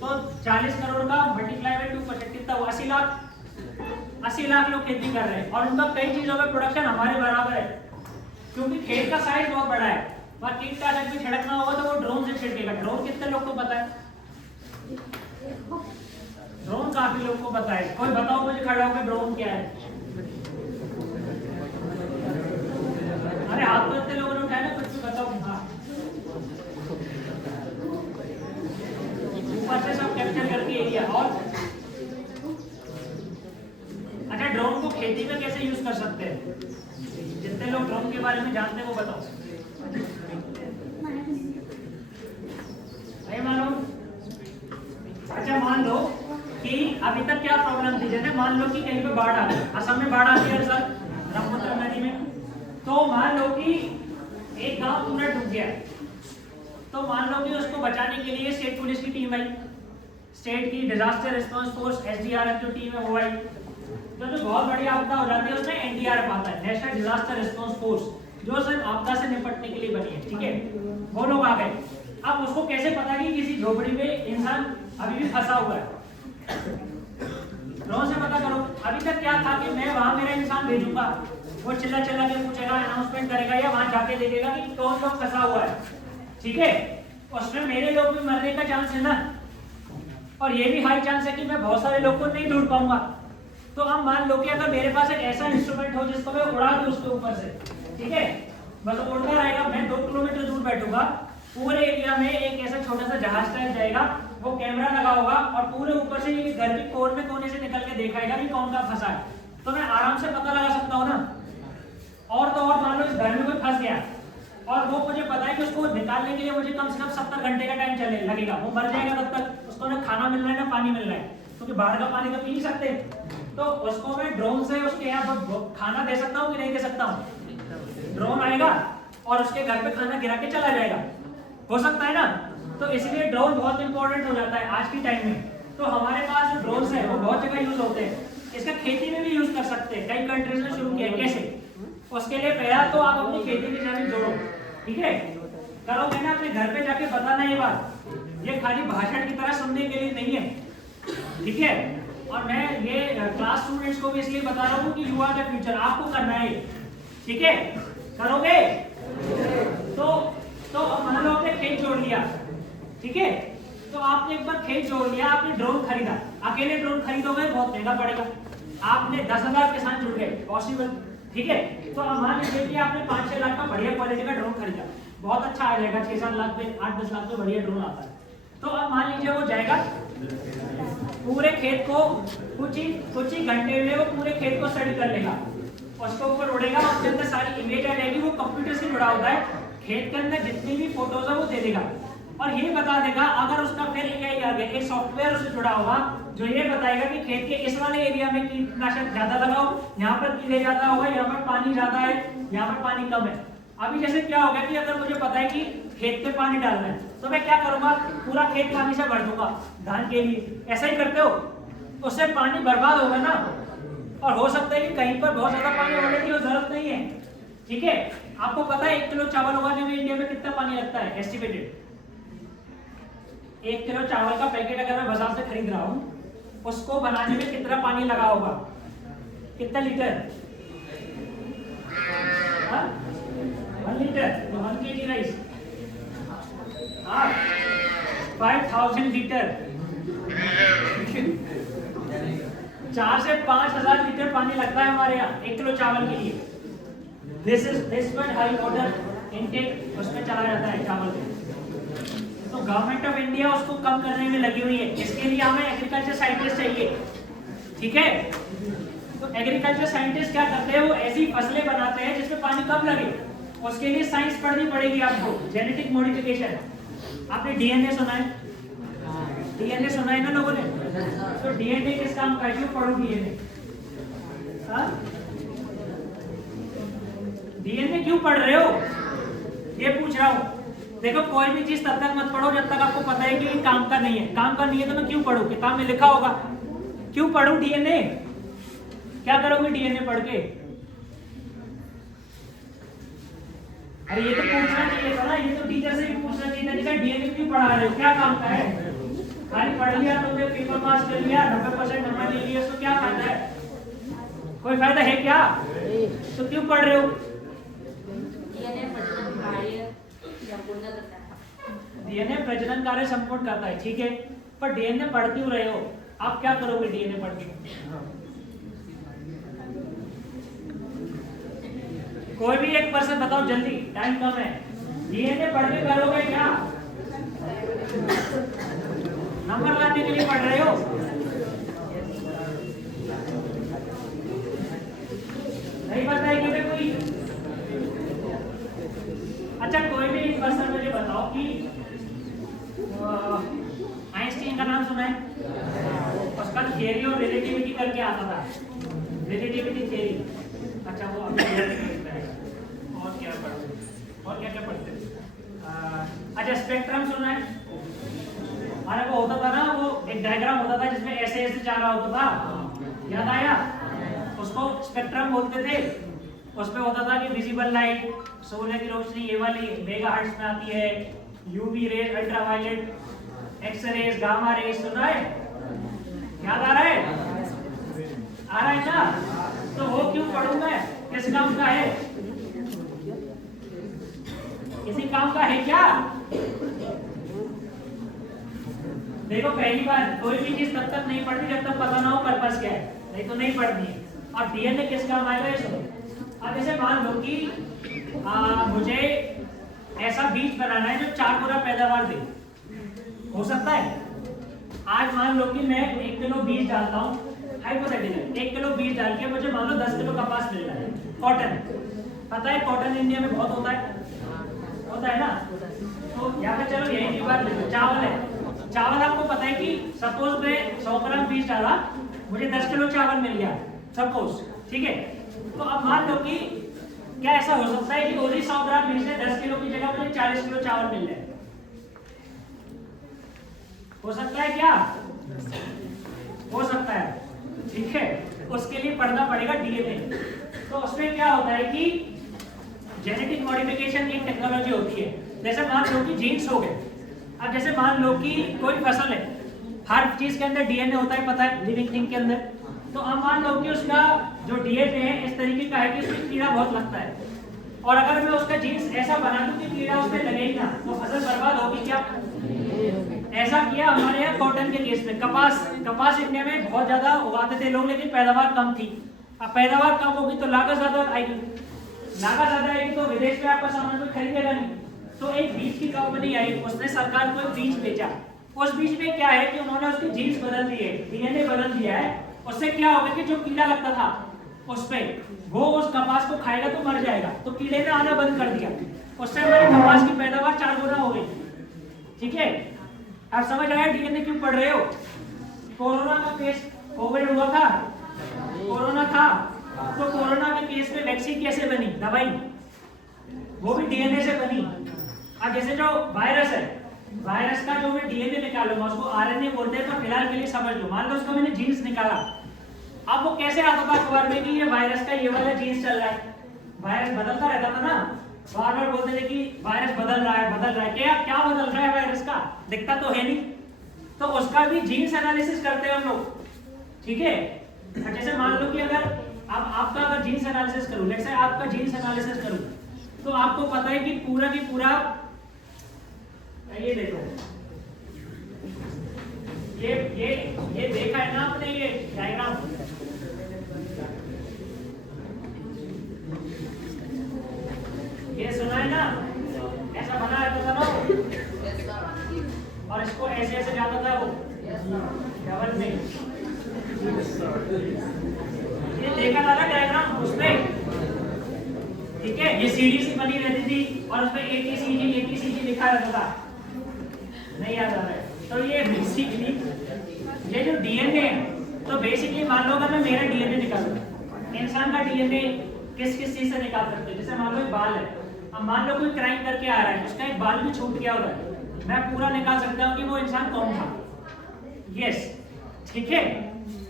तो 40 करोड़ का मल्टीप्लाई में 2% कितना हुआ? 80 लाख। 80 लाख लोग खेती कर रहे हैं और उनका कई चीजों में प्रोडक्शन हमारे बराबर है, क्योंकि खेत का साइज बहुत बड़ा है। और कीटनाशक भी छिड़कना होगा तो वो ड्रोन से छिड़केगा। ड्रोन कितने लोग को पता है? ड्रोन काफी लोग को पता है। कोई बताओ मुझे खड़ा होकर ड्रोन क्या है? अरे हाथ तो इतने लोगों ने उठाया ना, कुछ भी बताओ। हाँ, ऊपर से सब कैप्चर करके एरिया। और अच्छा, ड्रोन को खेती में कैसे यूज कर सकते हैं? जितने लोग ड्रोन के बारे में जानते हैं वो बताओ। नहीं मालूम? अच्छा, मान लो कि अभी तक क्या प्रॉब्लम थी, जैसे मान लो कि कहीं पे बाढ़ आ गई, असम में बाढ़ आती है सर, ब्रह्मपुत्र नदी में। तो मान लो कि एक गांव पूरा डूब गया, तो मान लो कि उसको बचाने के लिए स्टेट पुलिस की टीम आई, स्टेट की डिजास्टर रिस्पांस फोर्स एसडीआरएफ जो टीम है वो आई। जो बहुत बड़ी आपदा हो जाती है उसमें एनडीआरएफ आता है, नेशनल डिजास्टर रिस्पांस फोर्स, जो सिर्फ आपदा से निपटने के लिए बनी है, ठीक है। वो लोग आ गए। अब उसको कैसे पता कि किसी झोपड़ी में इंसान अभी भी फंसा हुआ है? ड्रोन से पता करो। अभी तक क्या था कि मैं वहां मेरा इंसान भेजूंगा, वो चिल्ला चिल्ला के पूछेगा, अनाउंसमेंट करेगा या वहां जाके देखेगा कि कौन लोग फंसा हुआ है, ठीक है। उसमें मेरे लोग भी मरने का चांस है ना, और ये भी हाई चांस है कि मैं बहुत सारे लोग को नहीं ढूंढ पाऊंगा। तो हम मान लो कि अगर मेरे पास एक ऐसा इंस्ट्रूमेंट हो जिसको मैं उड़ा दूं उसके ऊपर से, ठीक है, बस उड़ता रहेगा, मैं 2 किलोमीटर दूर बैठूंगा, पूरे एरिया में एक ऐसा छोटा सा जहाज टाइप जाएगा, वो कैमरा लगा होगा और पूरे ऊपर से ये घर के कोने से निकल के दिखाएगा कि कौन का फंसा है। तो मैं आराम से पता लगा सकता हूँ ना। और तो और मान लो इस घर में कोई फंस गया और वो मुझे पता है कि उसको निकालने के लिए मुझे कम से कम 70 घंटे का टाइम चले लगेगा। वो मर जाएगा तब तक, उसको ना खाना मिल रहा है ना पानी मिल रहा है, क्योंकि बाहर का पानी तो पी नहीं सकते। तो उसको मैं ड्रोन से उसके यहाँ खाना दे सकता हूँ कि नहीं दे सकता हूँ? ड्रोन आएगा और उसके घर पे खाना गिरा के चला जाएगा, हो सकता है ना। तो इसलिए ड्रोन बहुत इंपॉर्टेंट हो जाता है आज की टाइम में। तो हमारे पास जो ड्रोन्स है वो बहुत जगह यूज होते हैं, इसका खेती में भी यूज कर सकते हैं, कई कंट्रीज ने शुरू किया है। कैसे? उसके लिए पहला तो आप अपनी खेती की जमीन जोड़ो, ठीक है, करोगे ना, अपने घर पे जाके बताना ये बात, ये खाली भाषण की तरह सुनने के लिए नहीं है, ठीक है। और मैं ये क्लास स्टूडेंट्स को भी इसलिए बता रहा हूँ कि यू आर द फ्यूचर, आपको करना है, ठीक है, करोगे? तो मान लो आपने खेत जोड़ लिया, ठीक है, तो आपने एक बार खेत जोड़ लिया, आपने ड्रोन खरीदा, अकेले ड्रोन खरीदोगे बहुत महंगा पड़ेगा, आपने 10,000 किसान जुड़ गए, पॉसिबल, ठीक है। तो अब मान लीजिए कि आपने 5-6 लाख का बढ़िया क्वालिटी का ड्रोन खरीदा, बहुत अच्छा आ जाएगा, 6-7 लाख में, 8-10 लाख में बढ़िया ड्रोन आता है। तो अब मान लीजिए वो जाएगा पूरे खेत को कुछ ही घंटे में वो पूरे खेत को स्टडी कर लेगा, उसके ऊपर उड़ेगा, उसके अंदर सारी इमेज आ जाएगी, वो कंप्यूटर से जुड़ा होता है, खेत के अंदर जितनी भी फोटोज है वो दे देगा और ये बता देगा। अगर उसका फिर AI आ गया, एक सॉफ्टवेयर उससे जुड़ा होगा जो ये बताएगा कि खेत के इस वाले एरिया में कीटनाशक ज्यादा लगाओ, यहाँ पर कीड़े ज्यादा होगा, यहाँ पर पानी ज्यादा है, यहाँ पर पानी कम है। अभी जैसे क्या होगा कि अगर मुझे पता है कि खेत पे पानी डालना है तो मैं क्या करूंगा, पूरा खेत पानी से भर दूंगा धान के लिए, ऐसा ही करते हो, उससे पानी बर्बाद होगा ना, और हो सकता है कि कहीं पर बहुत ज्यादा पानी ऑलरेडी हो, जरूरत नहीं है, ठीक है। आपको पता है 1 किलो चावल उगाने में इंडिया में कितना पानी लगता है एस्टिमेटेड? 1 किलो चावल का पैकेट अगर मैं बाजार से खरीद रहा हूँ, उसको बनाने में कितना पानी लगा होगा, कितना litre? 1 litre, 1 kg rice, 5000 litre, 4 से 5,000 लीटर पानी लगता है हमारे यहाँ 1 किलो चावल के लिए। दिस हाई वाटर इनटेक उसमें चला जाता है चावल में। तो गवर्नमेंट ऑफ इंडिया उसको कम करने में लगी हुई है, इसके लिए हमें एग्रीकल्चर साइंटिस्ट चाहिए, ठीक है। तो एग्रीकल्चर साइंटिस्ट क्या करते हैं, वो ऐसी फसलें बनाते हैं जिसमें पानी कम लगे, उसके लिए साइंस पढ़नी पड़ेगी आपको, जेनेटिक मॉडिफिकेशन। आपने डीएनए सुना है? डीएनए सुना है ना लोगों ने? तो डीएनए किस काम का है, क्यों पढ़ो डीएनए? डीएनए क्यों पढ़ रहे हो, ये पूछ रहा हूँ। देखो कोई भी चीज तब तक मत पढ़ो जब तक आपको पता है कि ये काम का नहीं है, काम का नहीं है तो मैं क्यों पढ़ूं, किताब में लिखा होगा, क्यों पढ़ूं डीएनए, क्या करोगे डीएनए पढ़ के? अरे ये तो पूछना चाहिए था ना, ये तो टीचर से भी पूछना चाहिए था, डीएनए क्यों पढ़ा रहे हो, क्या काम का है? खाली पढ़ लिया तुमने, पेपर पास कर लिया, 90% नंबर ले लिए, तो क्या फायदा है? कोई फायदा है क्या? तो क्यों पढ़ रहे हो? डीएनए प्रजनन कार्य संपूर्ण करता है, ठीक है, पर डीएनए पढ़ क्यों रहे हो? आप क्या करोगे डीएनए पढ़ के? कोई भी एक पर्सन बताओ जल्दी, टाइम कम है। डीएनए पढ़ के करोगे क्या? नंबर लाने के लिए पढ़ रहे हो? नहीं बताएगी कोई? अच्छा कोई भी एक पर्सन मुझे बताओ कि आइंस्टीन का नाम सुना है? उसका थियरी और रिलेटिविटी करके आता था, रिलेटिविटी थियरी। अच्छा वो अभी और क्या पढ़ते, और क्या क्या पढ़ते? अच्छा स्पेक्ट्रम सुना है? हमारे को होता था ना, वो एक डायग्राम होता था जिसमें ऐसे ऐसे जा रहा होता था, याद आया? उसको स्पेक्ट्रम बोलते थे। उसमें होता था कि विजिबल लाइट, सूर्य की रोशनी ये वाली मेगाहर्ट्ज में आती है, UV rays, ultraviolet, X rays, gamma rays, सुना है? याद आ रहा है? आ रहा है ना? तो वो क्यों पढ़ूं मैं, किस काम का है? किसी काम का है क्या? देखो पहली बार कोई भी चीज तब तक नहीं पढ़नी जब तक पता ना हो पर्पस क्या है, नहीं तो नहीं पढ़नी है। और डीएनए किस काम आएगा ये सुनो। अब जैसे मान लो कि मुझे ऐसा बीज बनाना है जो 4 गुना पैदावार दे, हो सकता है? आज मान लो कि मैं 1 किलो बीज डालता हूँ, हाइपोथेटिकल 1 किलो बीज डाल के मुझे मान लो 10 किलो कपास मिल रहा है, कॉटन। पता है कॉटन इंडिया में बहुत होता है ना? तो यहाँ पे चलो यही की बात ले, चावल है, चावल आपको पता है कि सपोज मैं 100 ग्राम बीज डाला, मुझे 10 किलो चावल मिल गया सपोज, ठीक है। तो अब मान लो कि क्या ऐसा हो सकता है कि उसी 100 ग्राम बीज से 10 किलो की जगह मुझे 40 किलो चावल मिल जाए? हो सकता है क्या? हो सकता है, ठीक है। उसके लिए पढ़ना पड़ेगा डीएनए। तो उसमें क्या होता है कि जेनेटिक मॉडिफिकेशन की टेक्नोलॉजी होती है। जैसे मान लो कि जीन्स हो गए। अब जैसे मान लो कि कोई फसल है, हर चीज के अंदर डीएनए होता है, पता है, लिविंग थिंग के अंदर। तो अब मान लो कि उसका जो डीएनए है इस तरीके का है कि उसमें कीड़ा बहुत लगता है, और अगर मैं उसका जीन्स ऐसा बना दूं कि कीड़ा उसमें लगे ही ना, तो फसल बर्बाद होगी क्या? ऐसा किया हमारे यहाँ कॉटन के केस में। कपास इंडिया में बहुत ज्यादा उगाते थे लोग, लेकिन पैदावार कम थी। अब पैदावार कम होगी तो लागत ज्यादा आएगी, लागत ज्यादा आएगी तो विदेश में आपका सामान कोई खरीदेगा नहीं। तो एक बीज की कंपनी आई, उसने सरकार को एक बीज बेचा। उस बीज में क्या है कि उन्होंने उसकी जीन्स बदल दी है, डीएनए बदल दिया है। उससे क्या होगा कि जो कीड़ा लगता था उस पे, वो उस कपास को खाएगा तो मर जाएगा, तो कीड़े ने आना बंद कर दिया। उससे हमारे कपास की पैदावार 4 गुना हो गई। ठीक है, आप समझ आया डीएनए क्यों पढ़ रहे हो? कोरोना का केस, कोविड हुआ था, कोरोना था, तो कोरोना के केस में वैक्सीन कैसे बनी, दवाई, वो भी डीएनए से बनी। अब जैसे जो वायरस है, वायरस का जो मैं डीएनए निकालूंगा उसको आरएनए बोलते हैं। तो फिलहाल के लिए समझ लो, मान लो उसका मैंने जीन्स निकाला, अब वो कैसे आता था अखबार में कि ये वायरस का ये वाला जीन्स चल रहा है? वायरस बदलता रहता था ना, बार बार बोलते थे कि वायरस बदल रहा है, बदल रहा है। क्या बदल रहा है वायरस का? दिखता तो है नहीं। तो उसका भी जीन्स एनालिसिस करते हैं हम लोग, ठीक है। जैसे मान लो कि अगर अब आपका अगर जीन्स एनालिसिस करूं, लेट्स से आपका जीन्स एनालिसिस करूं, तो आपको पता है कि पूरा की पूरा, ये देखो, ये देखा है ना आपने, ये डायग्राम, ये सुना है ना, ऐसा बना रहता था ना, और इसको ऐसे ऐसे जाता था वो डबल में, ये देखा था ना डायग्राम उसमें, ठीक है। ये सीढ़ी सी बनी रहती थी और उसमें ATCG लिखा रहता था, नहीं याद आ रहा है। तो ये बेसिकली ये जो डीएनए है, तो बेसिकली मान लो अगर मैं मेरा डीएनए निकालूं, इंसान का डीएनए किस किस चीज से निकाल सकते हैं? जैसे मान लो एक बाल है, अब मान लो कोई क्राइम करके आ रहा है, उसका एक बाल भी छूट गया होगा, मैं पूरा निकाल सकता हूँ कि वो इंसान कौन था। यस, ठीक है,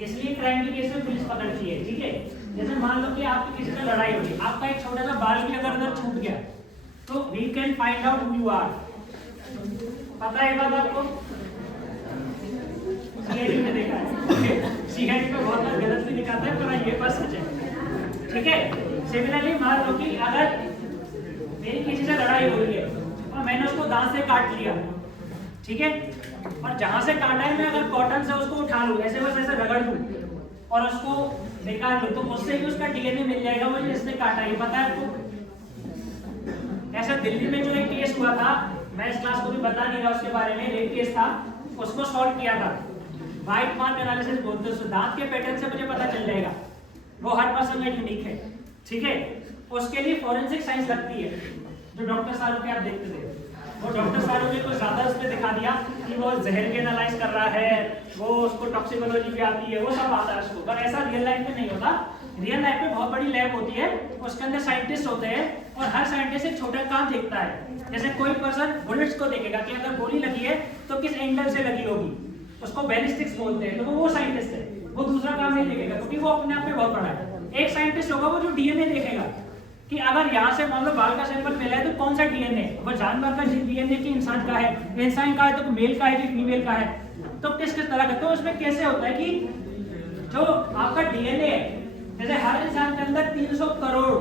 इसलिए क्राइम के केस में पुलिस पकड़ती है, ठीक है। जैसे मान लो कि आपकी किसी से लड़ाई होगी, आपका एक छोटा सा बाल भी अगर उधर छूट गया, तो we can find out who you are. पता है बात आपको? सीआईडी में देखा है, सीआईडी में बहुत बार गलत भी दिखाता है, पर ये बात सच है, ठीक है। सिमिलरली मान लो कि अगर मेरी किसी से लड़ाई हो रही है और मैंने उसको दांत से काट लिया, ठीक है, और जहां से काटा है मैं अगर कॉटन से उसको उठा लूं, ऐसे बस ऐसे रगड़ दूं और उसको निकाल लूं, तो उससे भी उसका डीएनए मिल जाएगा, वो जिसने काटा है। पता है आपको? ऐसा दिल्ली में जो एक केस हुआ था, मैं इस क्लास को भी बता नहीं रहा, उसके बारे में रेप केस था, उसको सॉल्व किया था। व्हाइट मार्क एनालिसिस बोलते हैं, दांत के पैटर्न से मुझे पता चल जाएगा, वो हर पर्सन का यूनिक है, ठीक है। उसके लिए फोरेंसिक साइंस लगती है, जो डॉक्टर सारू के आप देखते थे, वो डॉक्टर सारू ने कुछ ज्यादा उसमें दिखा दिया कि वो जहर के एनालाइज कर रहा है, वो उसको टॉक्सिकोलॉजी भी आती है, वो सब आता है उसको, पर ऐसा रियल लाइफ में नहीं होता। रियल लाइफ में बहुत बड़ी लैब होती है, उसके अंदर साइंटिस्ट होते हैं, और हर साइंटिस्ट एक छोटा काम देखता है। जैसे कोई पर्सन बुलेट्स को देखेगा कि अगर गोली लगी है तो किस एंगल से लगी होगी, उसको बैलिस्टिक्स बोलते हैं, तो वो साइंटिस्ट है। वो दूसरा काम नहीं देखेगा क्योंकि वो अपने आप में बहुत बड़ा है। एक साइंटिस्ट होगा वो जो डीएनए देखेगा कि अगर यहाँ से मान लो बाल का सैंपल मिला है तो कौन सा डीएनए, वो जानवर का डीएनए कि इंसान का है, इंसान का है तो मेल का है कि फीमेल का है, तो किस किस तरह का। तो उसमें कैसे होता है कि जो आपका डीएनए है, जैसे हर इंसान के अंदर 300 crore,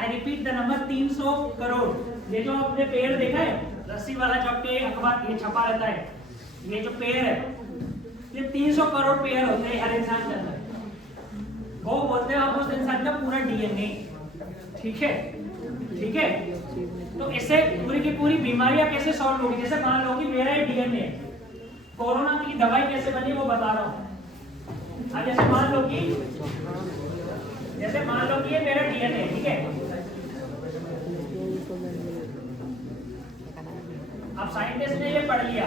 I repeat the number 300 crore, ये जो आपने पेड़ देखा है रस्सी वाला, जो आपके अखबार ये छपा रहता है, ये जो पेड़ है, ये 300 करोड़ पेड़ होते हैं हर इंसान के अंदर, वो बोलते हैं आप उस इंसान का पूरा डीएनए, ठीक है, ठीक है। तो इससे पूरी की पूरी बीमारियां कैसे सॉल्व होगी? जैसे मान लो कि मेरा ये डीएनए, कोरोना की दवाई कैसे बनी वो बता रहा हूँ। अब जैसे मान लो कि ये मेरा डीएनए, ठीक है। अब साइंटिस्ट ने ये पढ़ लिया,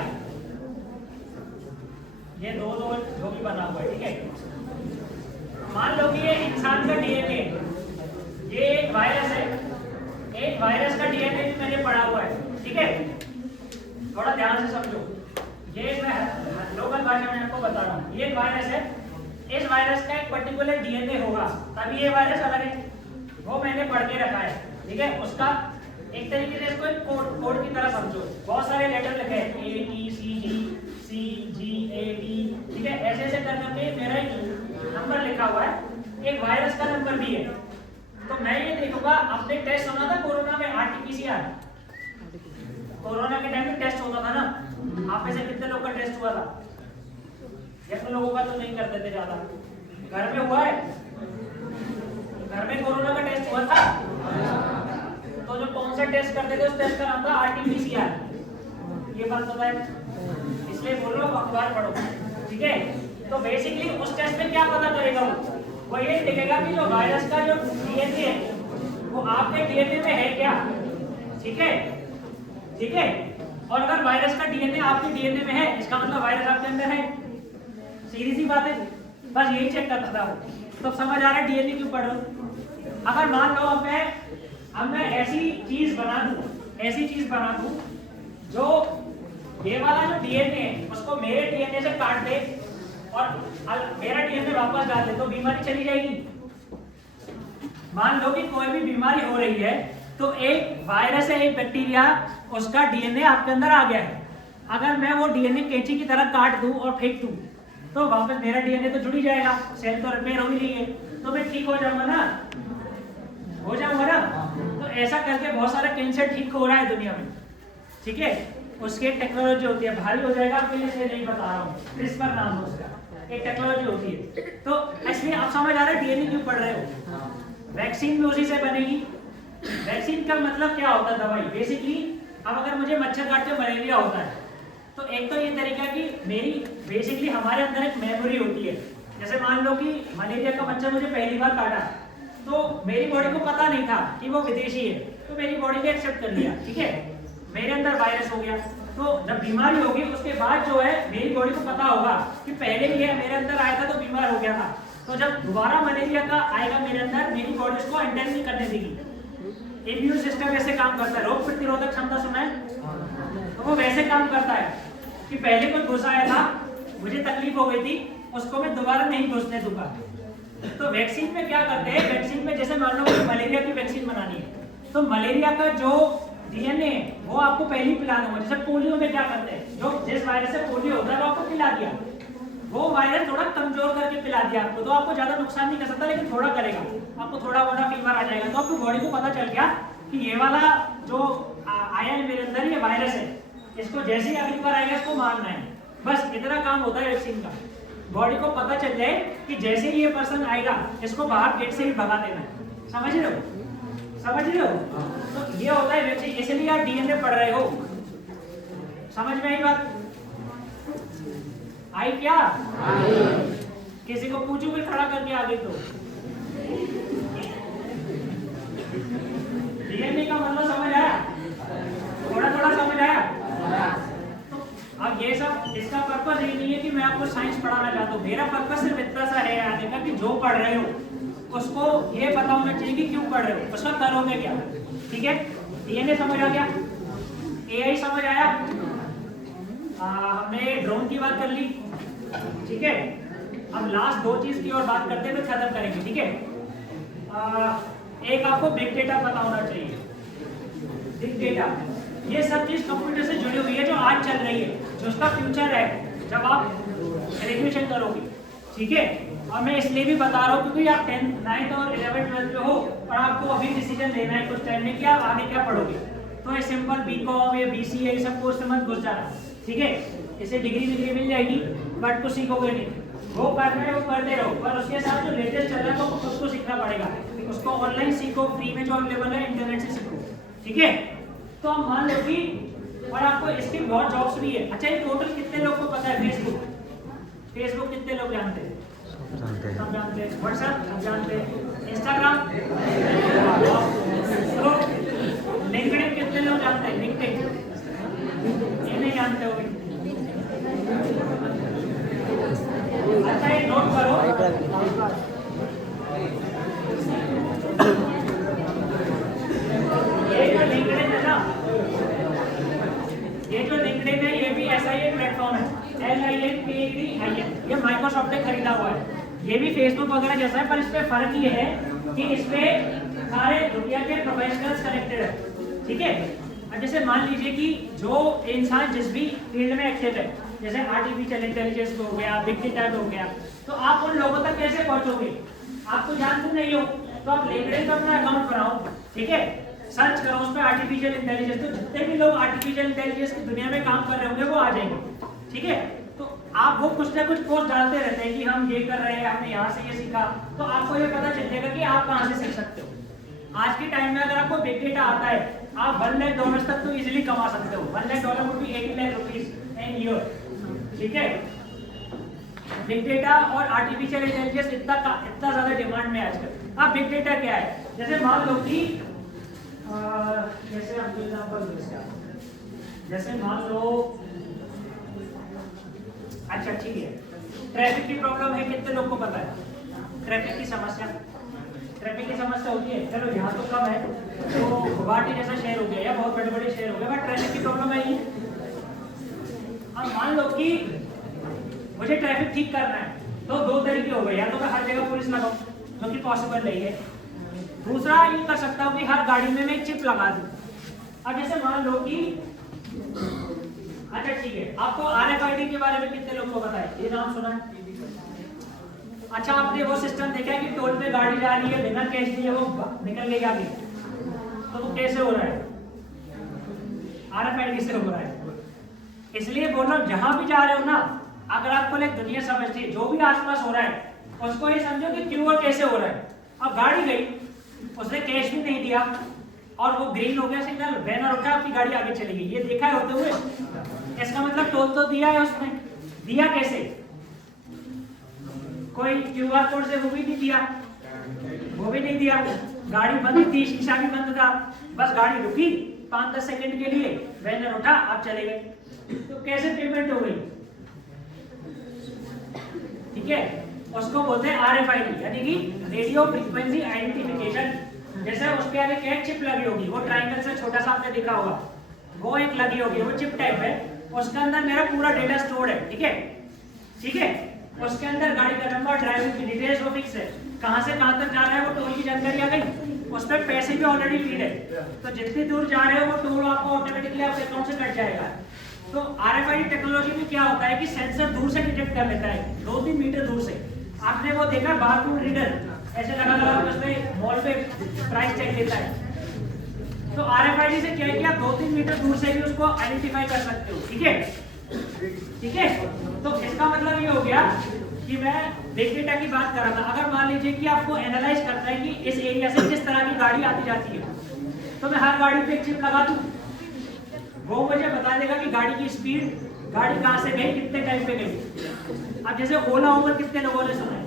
ये दो जो भी बना हुआ है, ठीक है। मान लो कि ये इंसान का डीएनए, ये एक वायरस है, एक वायरस का डीएनए भी मैंने पढ़ा हुआ है, ठीक है। थोड़ा ध्यान से समझो, ये मैं लोकल भाषा में आपको बता रहा हूँ, ये एक वायरस है, इस वायरस का एक पर्टिकुलर डीएनए होगा तभी ये वायरस अलग है, वो मैंने पढ़ के रखा है, ठीक है। उसका एक तरीके से इसको एक कोड की तरह समझो, बहुत सारे लेटर लिखे हैं ABCD, ठीक है, ऐसे ऐसे करके मेरा एक नंबर लिखा हुआ है, एक वायरस का नंबर भी है। तो मैं ये देखूंगा, आपने टेस्ट सुना था कोरोना में RT-PCR, कोरोना के टाइम में टेस्ट होता था ना, आप में से कितने लोग का टेस्ट हुआ था? कितने लोगों का तो नहीं करते थे ज्यादा, घर में हुआ है, घर में कोरोना का टेस्ट हुआ था, तो जो कौन सा टेस्ट करते थे उस टेस्ट का नाम था RT-PCR, ये बात पता है, इसलिए बोल रहा हूँ अखबार पढ़ो, ठीक है। तो बेसिकली उस टेस्ट में क्या पता करेगा वो ये देखेगा कि जो वायरस का जो डीएनए है वो आपके डीएनए में है क्या, ठीक है, ठीक है। और अगर वायरस का डीएनए आपके डीएनए में है, इसका मतलब वायरस आपके अंदर है, सीधी सी बात है, बस यही चेक करता था वो। तो समझ आ रहा है डीएनए क्यों पढ़ रहा हूं। अगर मान लो अब मैं ऐसी चीज बना दूं जो ये वाला जो डीएनए है उसको मेरे डीएनए से काट दे और मेरा डीएनए वापस डाल दे, तो बीमारी चली जाएगी। मान लो कि कोई भी बीमारी हो रही है तो एक वायरस है, एक बैक्टीरिया, उसका डीएनए आपके अंदर आ गया है, अगर मैं वो डीएनए कैंची की तरह काट दूं और फेंक दूं तो वापस मेरा डीएनए तो जुड़ ही जाएगा, सेल तो रिपेयर हो ही रही है, तो मैं ठीक हो जाऊंगा ना, तो ऐसा करके बहुत सारा कैंसर ठीक हो रहा है दुनिया में, ठीक है। उसकी एक टेक्नोलॉजी होती है, भारी हो जाएगा आपके लिए इसलिए नहीं बता रहा हूँ, CRISPR नाम है उसका, एक टेक्नोलॉजी होती है। तो इसलिए आप समझ आ रहे हैं डीएनए क्यों पढ़ रहे हो। वैक्सीन भी उसी से बनेगी। वैक्सीन का मतलब क्या होता है, दवाई। बेसिकली अब अगर मुझे मच्छर काट के मलेरिया होता है तो एक तो ये तरीका कि मेरी बेसिकली हमारे अंदर एक मेमोरी होती है, जैसे मान लो कि मलेरिया का मच्छर मुझे पहली बार काटा तो मेरी बॉडी को पता नहीं था कि वो विदेशी है, तो मेरी बॉडी ने एक्सेप्ट कर लिया, ठीक है, मेरे अंदर वायरस हो गया। तो जब बीमारी होगी उसके बाद जो है मेरी बॉडी को पता होगा कि पहले ये मेरे अंदर आया था तो बीमार हो गया था, तो जब दोबारा मलेरिया का आएगा मेरे अंदर मेरी बॉडी उसको एंटर नहीं करने देगी। इम्यून सिस्टम ऐसे काम करता है, रोग प्रतिरोधक क्षमता सुना है, तो वो वैसे काम करता है कि पहले कोई घुस आया था, मुझे तकलीफ हो गई थी, उसको मैं दोबारा नहीं घुसने दूंगा। तो वैक्सीन में क्या करते हैं, वैक्सीन में जैसे मान लो मलेरिया की वैक्सीन बनानी है तो मलेरिया का जो डीएनए वो आपको पहले ही पिला दूंगा। जैसे पोलियो में क्या करते हैं, जो जिस वायरस से पोलियो होता है वो आपको पिला दिया, वो वायरस थोड़ा कमजोर करके पिला दिया आपको, तो आपको ज्यादा नुकसान नहीं कर सकता लेकिन थोड़ा करेगा, आपको थोड़ा मोटा फीवर आ जाएगा, तो आपकी बॉडी को पता चल गया कि ये वाला जो आया है मेरे अंदर ये वायरस है, इसको जैसे ही अगली बार आएगा इसको मारना है। बस इतना काम होता है वैक्सीन का, बॉडी को पता चल जाए कि जैसे ही ये पर्सन आएगा इसको बाहर गेट से ही भगा देना है। समझ रहे हो? तो ये होता है वैक्सीन, इसलिए आप डीएनए पढ़ रहे हो। समझ में आई बात? आई क्या? किसी को पूछू भी खड़ा करके आगे तो डीएनए का मतलब समझ आया? थोड़ा समझ आया? तो अब ये सब इसका पर्पस ये नहीं है कि मैं आपको साइंस पढ़ाना चाहता हूँ, मेरा पर्पस सिर्फ इतना सा है आगे का कि जो पढ़ रहे हो उसको ये पता होना चाहिए कि क्यों पढ़ रहे हो, उसका करोगे क्या, ठीक है। डीएनए समझ आ गया, एआई समझ आया, हमने ड्रोन की बात कर ली, ठीक है। अब लास्ट दो चीज की और बात करते हैं फिर खत्म करेंगे, ठीक है। एक आपको बिग डेटा पता होना चाहिए। बिग डेटा ये सब चीज कंप्यूटर से जुड़ी हुई है जो आज चल रही है, जो उसका फ्यूचर है जब आप ग्रेजुएशन करोगे, ठीक है। और मैं इसलिए भी बता रहा हूँ क्योंकि आप 10th 9th और 11th 12th में हो और आपको अभी डिसीजन लेना है कुछ टाइम में कि आप आगे क्या पढ़ोगे, तो ये सिंपल बीकॉम या बीसीए ये सब कोर्स मत घुस जाना, ठीक है। इसे डिग्री मिल जाएगी बट कुछ सीखोगे नहीं, वो करना है वो करते रहो, पर उसके साथ जो लेटेस्ट चल रहा है तो उसको सीखना पड़ेगा, उसको ऑनलाइन सीखो, फ्री में जो अवेलेबल है इंटरनेट से सीखो, ठीक है। तो हम मान लो कि और आपको इसकी बहुत जॉब्स भी है। अच्छा ये टोटल कितने लोग को पता है फेसबुक कितने लोग जानते हैं? सब जानते हैं। व्हाट्सएप सब जानते हैं। इंस्टाग्राम, लिंक्डइन कितने लोग जानते हैं? लिंक्डइन ये नहीं जानते होंगे। अच्छा ये नोट करो, ये जो लिंक्डइन है ना, ये जो लिंक्डइन है ये भी ऐसा ही एक प्लेटफॉर्म है, ये माइक्रोसॉफ्ट ने खरीदा हुआ है। ये भी फेसबुक वगैरह जैसा है, पर इस पे फर्क ये है कि इस पे सारे दुनिया के प्रोफेशनल्स कनेक्टेड है, ठीक है। अब जैसे मान लीजिए कि जो इंसान जिस भी फील्ड में एक्टिव है, जैसे आर्टिफिशियल इंटेलिजेंस हो गया, बिग डेटा हो गया, तो आप उन लोगों तक कैसे पहुंचोगे? आप तो जानते नहीं हो, तो आप लिंक्डइन पर अपना अकाउंट बनाओ, ठीक है, सर्च करो उस पर आर्टिफिशियल इंटेलिजेंस, तो जितने भी लोग आर्टिफिशियल इंटेलिजेंस की दुनिया में काम कर रहे होंगे वो आ जाएंगे, ठीक है। तो आप वो कुछ ना कुछ पोस्ट डालते रहते हैं कि हम ये कर रहे हैं, हमने यहाँ से ये सीखा, तो आपको ये पता चल जाएगा कि आप कहाँ से सीख सकते हो। आज के टाइम में अगर आपको बिग डेटा आता है, आप $1 लाख तक तो इजीली कमा सकते हो। $1 lakh would be 80 lakh rupees in year, ठीक है। बिग डेटा और आर्टिफिशियल इंटेलिजेंस इतना ज्यादा डिमांड में है आजकल। अब बिग डेटा क्या है? जैसे मान लो कि जैसे आपको एग्जांपल दो, जैसे मान लो, अच्छा ठीक है, ट्रैफिक की प्रॉब्लम है, कितने लोग को पता है ट्रैफिक की समस्या? ट्रैफिक की समस्या होती है, चलो यहाँ तो कम है, तो गुवाहाटी जैसा शहर हो गया या बहुत बड़े बड़े शहर हो गए, बट ट्रैफिक की प्रॉब्लम है ही। अब मान लो कि मुझे ट्रैफिक ठीक करना है, तो दो तरीके हो गए, या तो मैं हर जगह पुलिस लगाऊं, जो कि पॉसिबल नहीं है। दूसरा ये कर सकता हूँ कि हर गाड़ी में मैं एक चिप लगा दूं। अब जैसे मान लो कि, अच्छा ठीक है, आपको RFID के बारे में कितने लोगों को पता है? ये नाम सुना है? अच्छा, आपने वो सिस्टम देखा है कि टोल पे गाड़ी जा रही है, बिना कैश दिए वो निकल गई आगे, तो वो कैसे हो रहा है? RFID से हो रहा है। इसलिए बोल रहा हूं, जहां भी जा रहे हो ना, अगर आपको एक दुनिया समझती है, जो भी आसपास हो रहा है उसको ये समझो कि क्यों और कैसे हो रहा है। अब गाड़ी गई, उसने कैश भी नहीं दिया और वो ग्रीन हो गया सिग्नल, बैनर उठा, आपकी गाड़ी आगे चली गई, ये देखा है होते हुए? इसका मतलब टोल तो दिया है उसने, दिया कैसे? कोई QR कोड से वो भी नहीं दिया, वो भी नहीं दिया, गाड़ी बंद थी, शीशा भी बंद था, बस गाड़ी रुकी 5-10 सेकंड के लिए, बैनर उठा, आप चले गए, तो कैसे पेमेंट हो गई? ठीक है, उसको बोलते हैं RFID, यानी कि रेडियो फ्रीक्वेंसी आइडेंटिफिकेशन। जैसे उसके आगे क्या चिप लगी होगी, वो ट्रायंगल से छोटा सा आपने देखा होगा, वो एक लगी होगी, वो चिप टाइप है, उसके अंदर मेरा पूरा डेटा स्टोर्ड है, ठीक है, ठीक है। उसके अंदर गाड़ी का नंबर, ड्राइविंग की डिटेल्स वो फिक्स है, कहां से कहां तक जा रहा है वो टोल की जानकारी आ गई, उस पर पैसे भी ऑलरेडी फीड है, तो जितनी दूर जा रहे हो वो टोल आपको ऑटोमेटिकली आपके अकाउंट से कट जाएगा। तो RFID टेक्नोलॉजी में क्या होता है कि सेंसर दूर से डिटेक्ट कर लेता है, 2-3 मीटर दूर से। आपने वो देखा बारकोड रीडर ऐसे लगा उसमें मॉल पे प्राइस टैग देता है, तो RFID से क्या है कि आप 2-3 मीटर दूर से भी उसको आइडेंटिफाई कर सकते हो, ठीक है, ठीक है। तो इसका मतलब ये हो गया कि मैं बिग डेटा की बात कर रहा था। अगर मान लीजिए कि आपको एनालाइज करना है कि इस एरिया से किस तरह की गाड़ी आती जाती है, तो मैं हर गाड़ी पे एक चिप लगा दूं, वो मुझे बता देगा कि गाड़ी की स्पीड, गाड़ी कहां से गई, कितने टाइम पे गई। अब जैसे ओला उबर कितने लोगों ने सुना है?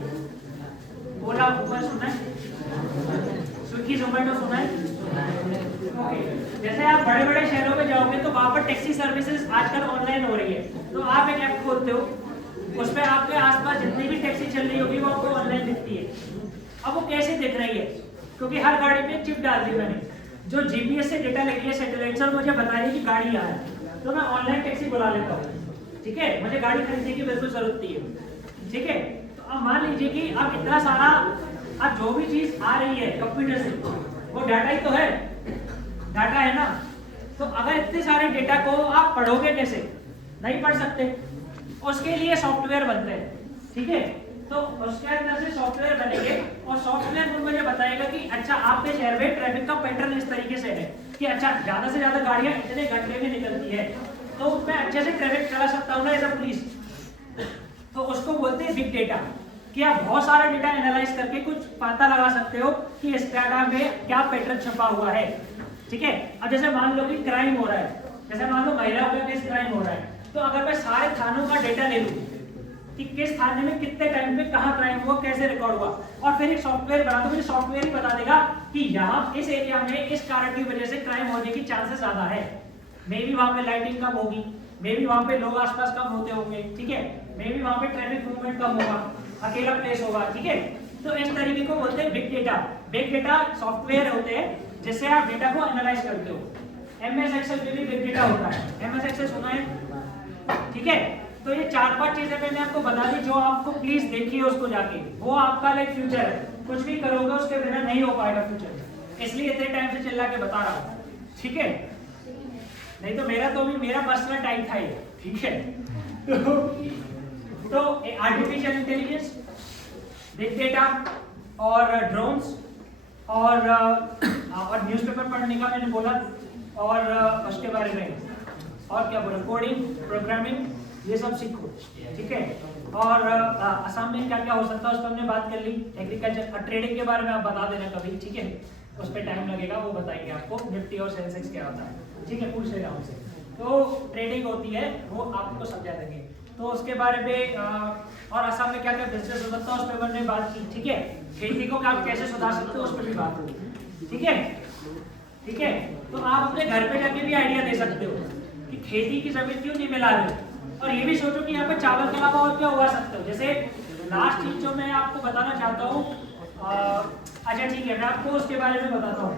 ओला उबर सुना है? स्विगी जोमेटो सुना है? ओके, जैसे आप बड़े बड़े शहरों में जाओगे तो वहां पर टैक्सी सर्विसेज आजकल ऑनलाइन हो रही है, तो आप एक ऐप खोलते हो, उस पर आपके आसपास जितनी भी टैक्सी चल रही होगी वो आपको ऑनलाइन दिखती है। अब वो कैसे दिख रही है? क्योंकि हर गाड़ी में चिप डाल दी मैंने, जो GPS से डेटा लेके सैटेलाइट से मुझे बता रही है कि गाड़ी यहाँ है, तो मैं ऑनलाइन टैक्सी बुला लेता हूँ, ठीक है, मुझे गाड़ी खरीदने की बिल्कुल जरूरत नहीं है, ठीक है। तो अब मान लीजिए कि अब इतना सारा, अब जो भी चीज आ रही है कंप्यूटर से, वो डाटा ही तो है, डाटा है ना। तो अगर इतने सारे डेटा को आप पढ़ोगे कैसे? नहीं पढ़ सकते, उसके लिए सॉफ्टवेयर बनते हैं, ठीक है। तो उसके अंदर से सॉफ्टवेयर बनेंगे और सॉफ्टवेयर वो मुझे बताएगा कि अच्छा आपके शहर में ट्रैफिक का पैटर्न इस तरीके से है कि अच्छा ज्यादा से ज्यादा गाड़ियां इतने घंटे में निकलती है, तो मैं अच्छे से ट्रैफिक चला सकता हूँ ना एज अ पुलिस। तो उसको बोलते हैं बिग डेटा, कि आप बहुत सारा डेटा एनालाइज करके कुछ पता लगा सकते हो कि इस डाटा में क्या पैटर्न छुपा हुआ है, ठीक है। अब जैसे मान लो कि क्राइम हो रहा है, जैसे मान लो महिलाओं के केस क्राइम हो रहा है, तो अगर मैं सारे थानों का डेटा ले लूं कि किस थाने में कितने टाइम पे कहां क्राइम हुआ, कैसे रिकॉर्ड हुआ, और फिर एक सॉफ्टवेयर बना दो, मुझे सॉफ्टवेयर ही बता देगा कि यहाँ इस एरिया में इस कारण की वजह से क्राइम होने की चांसेस ज्यादा है, मे भी वहां पे लाइटिंग कम होगी, मे भी वहां पे लोग आसपास कम होते होंगे, ठीक है, मे भी वहां पे ट्रैफिक मूवमेंट कम होगा, अकेला प्लेस होगा, ठीक है। तो इस तरीके को बोलते हैं big data. Big data software होते हैं जिससे आप डेटा को एनालाइज करते हो। MS Excel में भी बिग डेटा होता है, MS Excel सुना है, ठीक है। तो ये 4-5 चीजें मैंने आपको बता दी, जो आपको प्लीज देखिए उसको जाके, वो आपका लाइक फ्यूचर है। कुछ भी करोगे उसके बिना नहीं हो पाएगा फ्यूचर, इसलिए इतने टाइम से चिल्ला के बता रहा हूँ, ठीक है? नहीं तो मेरा पर्सनल टाइम था ये, ठीक है? तो आर्टिफिशियल इंटेलिजेंस, बिग डेटा और ड्रोन्स और न्यूज़पेपर पढ़ने का मैंने बोला, और उसके बारे में और क्या बोला, कोडिंग, प्रोग्रामिंग, ये सब सीखो, ठीक है? और असम में क्या क्या हो सकता है उस पर हमने बात कर ली। एग्रीकल्चर, ट्रेडिंग के बारे में आप बता देना कभी, ठीक है? उस पर टाइम लगेगा, वो बताएंगे आपको निफ्टी और सेंसेक्स क्या होता है, ठीक है? पूछ लेगा हमसे। तो ट्रेडिंग होती है, वो आपको समझा देंगे। तो उसके बारे में और असम में क्या क्या बिजनेस हो सकता है उस पर हमने बात की, ठीक है? खेती को आप कैसे सुधार सकते हो उस पर भी बात होगी, ठीक है? ठीक है? तो आप अपने घर पे जाके भी आइडिया दे सकते हो कि खेती की जमीन क्यों नहीं मिला रहे, और ये भी सोचो कि यहाँ पे चावल के अलावा और क्या उगा सकते हो। जैसे लास्ट चीज जो मैं आपको बताना चाहता हूँ, अच्छा ठीक है, मैं आपको उसके बारे में बताता हूँ।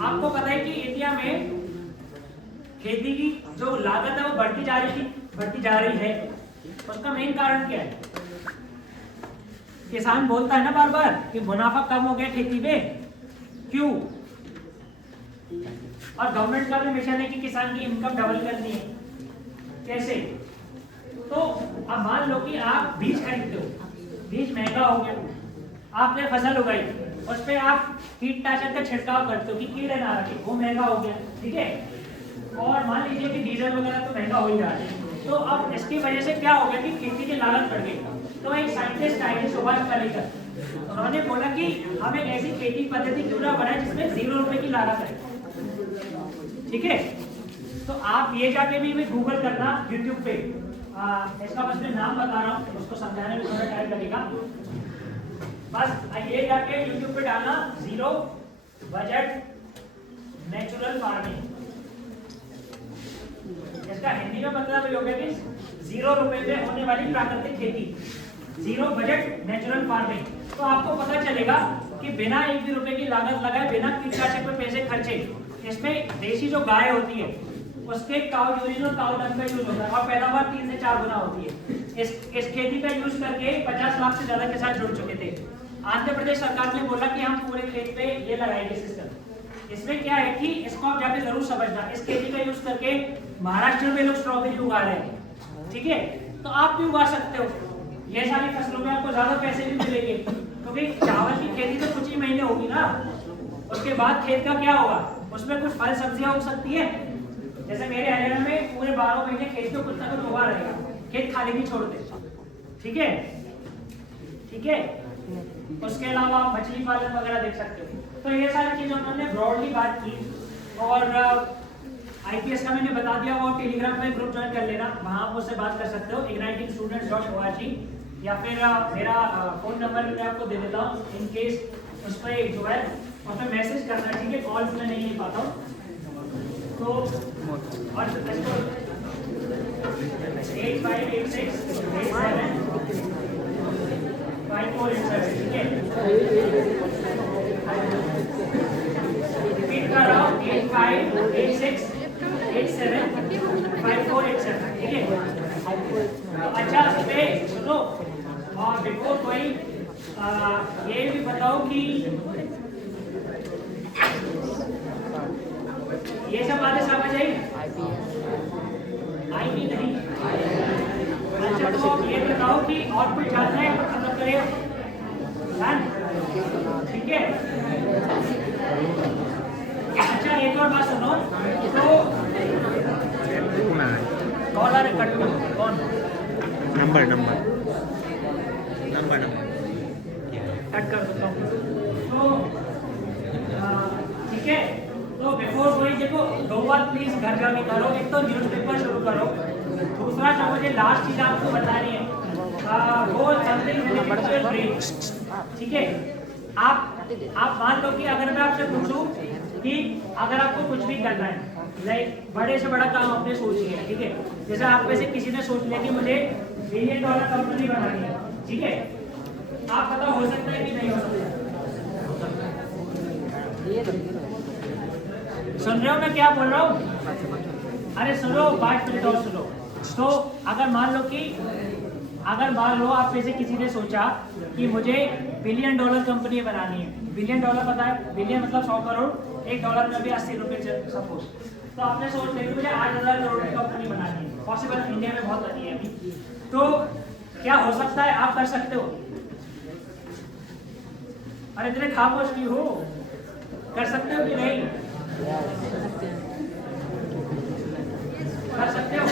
आपको पता है कि इंडिया में खेती की जो लागत है वो बढ़ती जा रही है। उसका मेन कारण क्या है? किसान बोलता है ना बार बार कि मुनाफा कम हो गया खेती में, क्यों? और गवर्नमेंट का भी मिशन है कि किसान की इनकम डबल करनी है। कैसे? तो अब मान लो कि आप बीज खरीदते हो, बीज महंगा हो गया, आपने फसल उगाई, उस पर आप कीटनाशक का छिड़काव करते हो कि कीड़े ना रखे, वो महंगा हो गया, ठीक है? और मान लीजिए कि डीजल वगैरह तो महंगा हो ही रहा है। तो अब इसकी वजह से क्या हो गया कि खेती की लागत बढ़ गई। तो एक साइंटिस्ट आए सुभाष पालेकर, उन्होंने बोला कि हम एक ऐसी खेती पद्धति क्यों ना बनाए जिसमें 0 रुपए की लागत है, ठीक है? तो आप ये जाके भी गूगल करना यूट्यूब पे, इसका बस मैं नाम बता रहा हूँ, उसको समझाने में थोड़ा टाइम लगेगा। बस ये जाके यूट्यूब पे डालना, 0 बजट नेचुरल फार्मिंग। इसका हिंदी में मतलब ये हो गया कि 0 रुपए में होने वाली प्राकृतिक खेती, 0 बजट नेचुरल फार्मिंग। तो आपको पता चलेगा कि बिना 1 भी रुपए की लागत लगाए, बिना कीटनाशक पे पैसे खर्चे, इसमें देशी जो गाय होती है उसके काउ यूरिन और काउ डंग का यूज होता है, और पैदावार 3 से 4 गुना होती है। इस खेती का यूज करके 50 लाख से ज्यादा किसान जुड़ चुके थे। आंध्र प्रदेश सरकार ने बोला कि हम पूरे खेत पे ये लगाएंगे सिस्टम। इसमें क्या है कि इसको आप जाके जरूर समझना, इस खेती का यूज करके महाराष्ट्र में लोग स्ट्रॉबेरी उगा रहे हैं, ठीक है? तो आप भी उगा सकते हो। ये सारी फसलों में आपको ज्यादा पैसे भी मिलेंगे, क्योंकि चावल की खेती तो कुछ ही महीने होगी ना, उसके बाद खेत का क्या होगा, उसमें कुछ फल सब्जियां उग सकती है। जैसे मेरे हरियाणा में पूरे 12 महीने खेत में कुछ ना कुछ उगा रहेगा, खेत खाली नहीं छोड़ते, ठीक है? ठीक है? उसके अलावा मछली पालन वगैरह देख सकते हो। तो ये सारी चीजें उन्होंने ब्रॉडली बात की। और आईपीएस का मैंने बता दिया, वो टेलीग्राम पे ग्रुप ज्वाइन कर लेना, वहाँ आप मुझसे बात कर सकते हो, ignitingstudents.org, या फिर मेरा फोन नंबर मैं आपको दे देता हूँ, इन केस उस पर जो है उस पर मैसेज करना, ठीक है? कॉल मैं नहीं ले पाता हूँ तो। और 8586875487, ठीक है? रिपीट कर रहा हूँ, 8586875487, ठीक है? अच्छा पे सुनो, और बिफोर कोई ये भी बताओ कि ये सब बातें समझ आई? आई भी नहीं? अच्छा तो आप ये बताओ कि और कुछ जानना है, मतलब करिए, ठीक है? अच्छा एक और बात सुनो, तो कॉल आ रहे, कट करो, कौन? नंबर कट कर देता हूँ। तो ठीक है, तो बिफोर गोइंग देखो, 2 बात प्लीज घर जाके करो। एक तो न्यूज़पेपर शुरू करो, दूसरा जो मुझे लास्ट चीज आपको बतानी है वो समथिंग, ठीक है? आप मान लो कि अगर मैं आपसे पूछूं कि अगर आपको कुछ भी करना है, लाइक बड़े से बड़ा काम आपने सोच लिया, ठीक है? जैसे आप में से किसी ने सोच लिया कि मुझे $1 बिलियन कंपनी बनानी है, ठीक है? आप पता हो सकता है कि नहीं हो सकता? सुन रहे हो मैं क्या बोल रहा हूँ? अरे सुनो, 5 मिनट और सुनो। तो अगर मान लो आप में से किसी ने सोचा कि मुझे $1 बिलियन कंपनी बनानी है। $1 बिलियन पता है, बिलियन मतलब 100 करोड़, $1 में भी 80 रुपये सपोज। तो आपने सोच लिया कि मुझे 8,000 करोड़ की कंपनी बनानी है। पॉसिबल इंडिया में बहुत बनी है अभी। तो क्या हो सकता है, आप कर सकते हो? अरे इतने खामोश भी हो, कर सकते हो कि नहीं? कर सकते हो।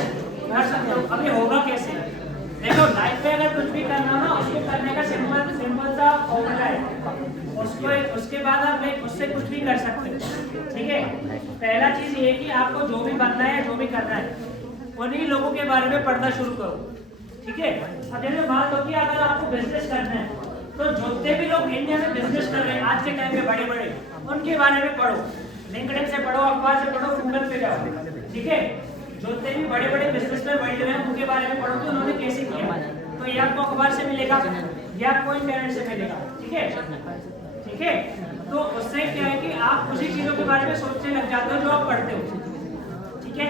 अभी होगा कैसे? देखो, लाइफ में अगर कुछ भी करना हो ना, उसको करने का सिंपल सा फॉर्मूला है। उसके बाद आप उससे कुछ भी कर सकते हो। ठीक है, पहला चीज ये कि आपको जो भी बनना है, जो भी करना है, उन्हीं लोगों के बारे में पढ़ना शुरू करो। ठीक है, अब जैसे मान लो कि अगर आपको बिजनेस करना है, तो जितने भी लोग इंडिया में बिजनेस कर रहे हैं आज के टाइम में बड़े, उनके बारे में पढ़ो। लिंक्डइन से पढ़ो, अखबार से पढ़ो, गूगल पे जाओ। ठीक है, जितने भी बड़े बिजनेसमैन बैठे हुए हैं उनके बारे में पढ़ो कि उन्होंने कैसे किया। तो ये आपको अखबार से मिलेगा या आपको इंटरनेट से मिलेगा। ठीक है, तो उससे क्या है कि आप उसी चीजों के बारे में सोचने लग जाते हो जो आप पढ़ते हो। ठीक है,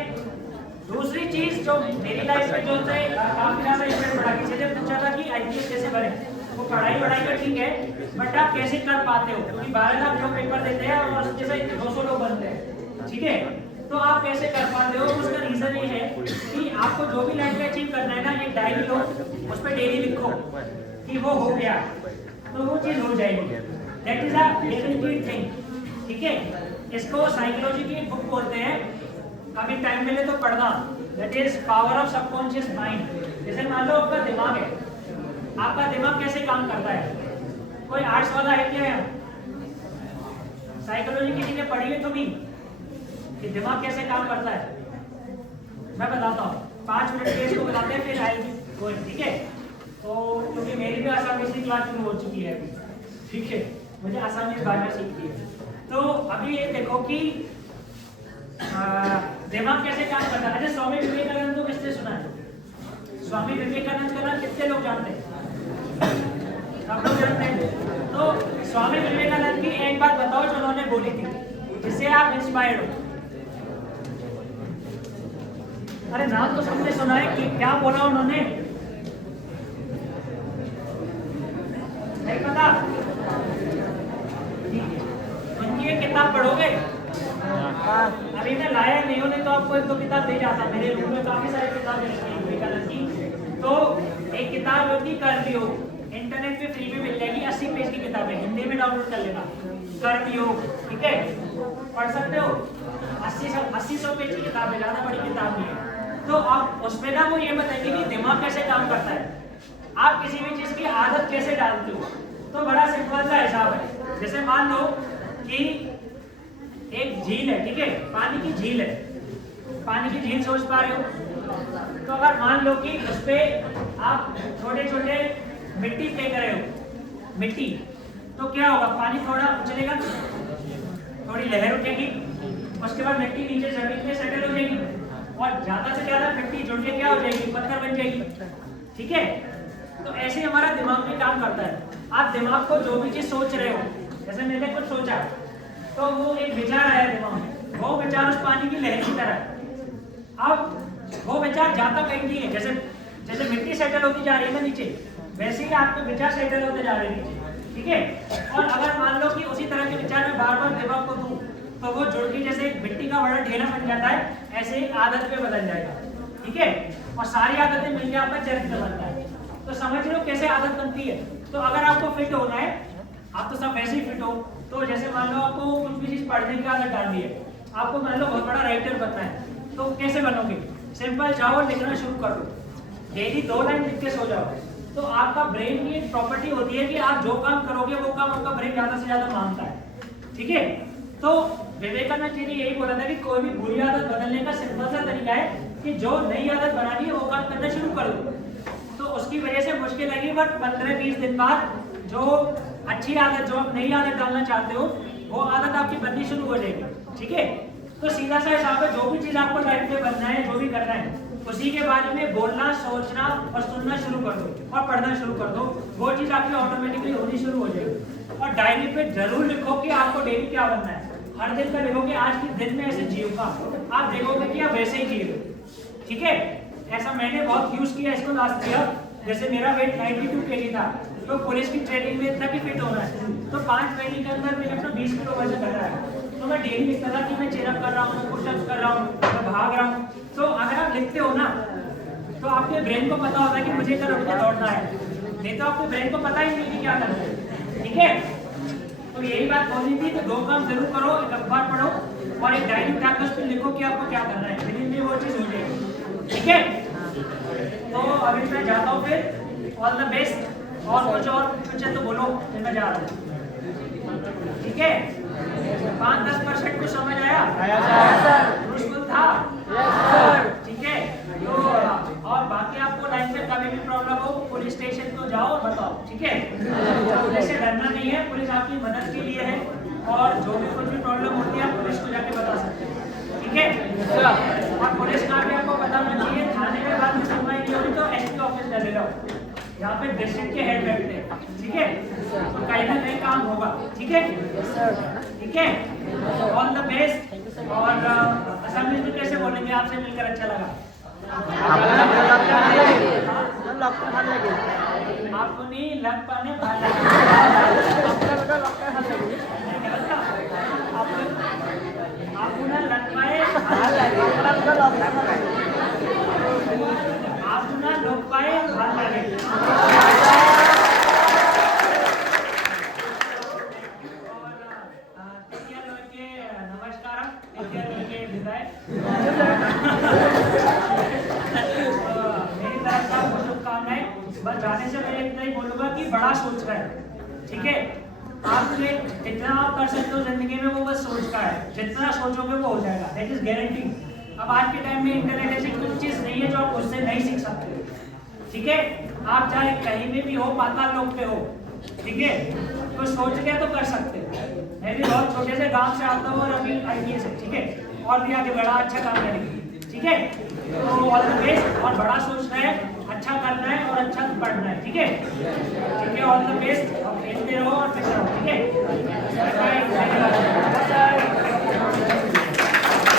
दूसरी चीज जो मेरी लाइफ में जो है काफी ज्यादा इम्पोर्टेंट पड़ा, किसी ने पूछा था कि IPS कैसे बने। वो पढ़ाई का ठीक है, बट आप कैसे कर पाते हो? क्योंकि 12 लाख लोग पेपर देते हैं और उसके साथ 200 लोग बनते हैं। ठीक है, तो आप कैसे कर पाते हो? उसका रीजन ये है कि आपको जो भी लाइफ में अचीव करना है ना, एक डायरी लो, उस पर डेली लिखो कि वो हो गया, तो वो चीज हो जाएगी। That is a guaranteed thing. ठीक है, इसको साइकोलॉजी की बुक बोलते हैं, कभी टाइम मिले तो पढ़ना। That is power of subconscious mind. जैसे मान लो आपका दिमाग है, आपका दिमाग कैसे काम करता है? कोई आर्ट्स वाला है क्या यहाँ? साइकोलॉजी किसी ने पढ़ी है तुम्ही कि दिमाग कैसे काम करता है? मैं बताता हूँ, 5 मिनट के इसको बताते हैं, फिर आएगी। ठीक है, तो क्योंकि मेरी भी आसामीज की क्लास शुरू हो चुकी है अभी। ठीक है, मुझे आसामीज भाषा सीखती है। तो अभी ये देखो कि दिमाग कैसे काम करता है। अच्छा, स्वामी विवेकानंद को किसने सुना है? स्वामी विवेकानंद का नाम कितने लोग जानते हैं? सब लोग जानते हैं। तो स्वामी विवेकानंद की एक बात बताओ जो उन्होंने बोली थी, जिससे आप इंस्पायर्ड हो। अरे नाम तो सबने सुना है, कि क्या बोला उन्होंने? नहीं पता? उनकी एक किताब पढ़ोगे? अभी मैं लाया नहीं हूं, नहीं तो आपको 1-2 किताब दे जाता। मेरे रूम में काफी सारी किताबें रखी हैं विवेकानंद की। तो एक किताब होगी कर्मयोग, इंटरनेट पे फ्री में मिल जाएगी। 80 पेज की किताब है, हिंदी में डाउनलोड कर लेना, कर्मयोग। ठीक है, पढ़ सकते हो। 80-100 पेज की किताब है, ज्यादा बड़ी किताब नहीं है। तो आप उसमें ना वो ये बताएंगे कि दिमाग कैसे काम करता है, आप किसी भी चीज की आदत कैसे डालते हो। तो बड़ा सिंपल सा हिसाब है। जैसे मान लो कि एक झील है, ठीक है, पानी की झील है, पानी की झील सोच पा रहे हो? तो अगर मान लो कि उस पे आप छोटे मिट्टी फेंक रहे हो, मिट्टी, तो क्या होगा? पानी थोड़ा उछलेगा, थोड़ी लहर उठेगी, उसके बाद मिट्टी नीचे जमीन में सेटल हो जाएगी और ज्यादा से ज्यादा मिट्टी जुड़ के क्या हो जाएगी? पत्थर बन जाएगी। ठीक है, तो ऐसे हमारा दिमाग भी काम करता है। आप दिमाग को जो भी चीज सोच रहे हो, जैसे मैंने कुछ सोचा तो वो एक विचार आया दिमाग में, वो विचार उस पानी की लहर की तरह है। अब वो विचार जाता कहीं नहीं है। जैसे मिट्टी सेटल होती जा रही है ना नीचे, वैसे ही आपके विचार सेटल होते जा रहे हैं नीचे। ठीक है, और अगर मान लो कि उसी तरह के विचार में बार बार दिमाग को दूं, तो वो जुड़ के जैसे एक मिट्टी का बड़ा ढेला बन जाता है, ऐसे एक आदत पे बदल जाएगा। ठीक है, और सारी आदतें मिलकर आपका चरित्र बनता है। तो समझ लो कैसे आदत बनती है। तो अगर आपको फिट होना है, आप तो सब वैसे ही फिट हो, तो जैसे मान लो आपको कुछ भी चीज पढ़ने की आदत डालनी है, आपको मान लो बहुत बड़ा राइटर बनना है, तो कैसे बनोगे? सिंपल, जाओ लिखना शुरू कर दो, डेली 2 लाइन लिख के सो जाओ। तो आपका ब्रेन की एक प्रॉपर्टी होती है कि आप जो काम करोगे वो काम आपका ब्रेन ज्यादा से ज्यादा मानता है। ठीक है, तो विवेकानंद जी ने यही बोला था कि कोई भी बुरी आदत बदलने का सिंपल सा तरीका है कि जो नई आदत बनानी है वो काम करना शुरू कर दो। तो उसकी वजह से मुश्किल लगी, बट 15-20 दिन बाद जो अच्छी आदत, जो आप नई आदत डालना चाहते हो, वो आदत आपकी बननी शुरू हो जाएगी। ठीक है, तो सीधा सा हिसाब है, जो भी चीज आपको लाइफ में बनना है, जो भी करना है, उसी के बारे में बोलना, सोचना और सुनना शुरू कर दो और पढ़ना शुरू कर दो। वो चीज आपकी ऑटोमेटिकली होनी शुरू हो जाएगी। और डायरी पे जरूर लिखो कि आपको डेली क्या बनना है। हर दिन का लिखो कि आज के दिन में ऐसे जियो का, आप देखोगे कि आप वैसे ही जियो। ठीक है, ऐसा मैंने बहुत यूज किया इसको लास्ट ईयर। जैसे मेरा वेट 92 kg था, तो पुलिस की ट्रेनिंग में इतना कि फिट होना है, तो 5 महीने के अंदर मैंने अपना 20 किलो वजन घटाया है। तो मैं डेली लिखता था कि मैं चेयरअप कर रहा हूँ, पुशअप कर रहा हूँ, मैं भाग रहा हूँ। तो अगर आप लिखते हो ना, तो आपके ब्रेन को पता होता है कि मुझे कल उठ के दौड़ना है, नहीं तो आपके ब्रेन को पता ही नहीं कि क्या करना है। ठीक है, तो यही बात बोली थी कि 2 काम जरूर करो, एक अखबार पढ़ो और एक डायरी उठाकर उस पर लिखो कि आपको क्या करना है, लेकिन में वो चीज़ हो जाएगी। ठीक है, तो अभी मैं जाता हूँ, फिर ऑल द बेस्ट। और कुछ तो बोलो, फिर मैं जा रहा हूँ। ठीक है, 5-10% को समझ आया? यूजफुल था? ठीक है, तो और बाकी आपको लाइफ में कभी भी प्रॉब्लम हो, पुलिस स्टेशन को जाओ और बताओ। ठीक है, पुलिस से डरना नहीं है, पुलिस आपकी मदद के लिए है, और जो भी कुछ भी प्रॉब्लम होती है आप पुलिस को जाके बता सकते हैं। ठीक है, और पुलिस का भी आपको पता होना चाहिए, थाने में बात में सुनवाई नहीं होगी तो एसपी ऑफिस चले जाओ, यहाँ पे डिस्ट्रिक्ट के हेड बैठते हैं। ठीक है, तो कहीं ना कहीं काम होगा। ठीक है, ठीक है, ऑल द बेस्ट। और असेंबली में कैसे बोलेंगे? आपसे मिलकर अच्छा लगा। आपको नहीं लग पाने आपको ना लग पाए, आप ना लोग पाए भाग लगे। नमस्कार, विदाय। मेरी तरफ से आपको शुभकामनाएं। बस जाने से पहले इतना ही बोलूंगा कि बड़ा सोच रहा है। ठीक है, आपने जितना आप कर सकते हो जिंदगी में, वो बस सोच का है, जितना सोचोगे वो हो जाएगा, दैट इज गारंटी। अब आज के टाइम में इंटरनेट ऐसी कोई चीज नहीं है जो आप उससे नहीं सीख सकते। ठीक है, आप चाहे कहीं में भी हो, पाताल लोक पे हो, ठीक है, तो सोच के तो कर सकते हैं। मैं भी बहुत छोटे से गांव से आता हूँ और अभी IPS है। ठीक है, और भी आगे बड़ा अच्छा काम करेंगे। ठीक है, तो ऑल द बेस्ट। और बड़ा सोचना है, अच्छा करना है और अच्छा पढ़ना है। ठीक है, ठीक है, ऑल द बेस्ट। खेलते रहो और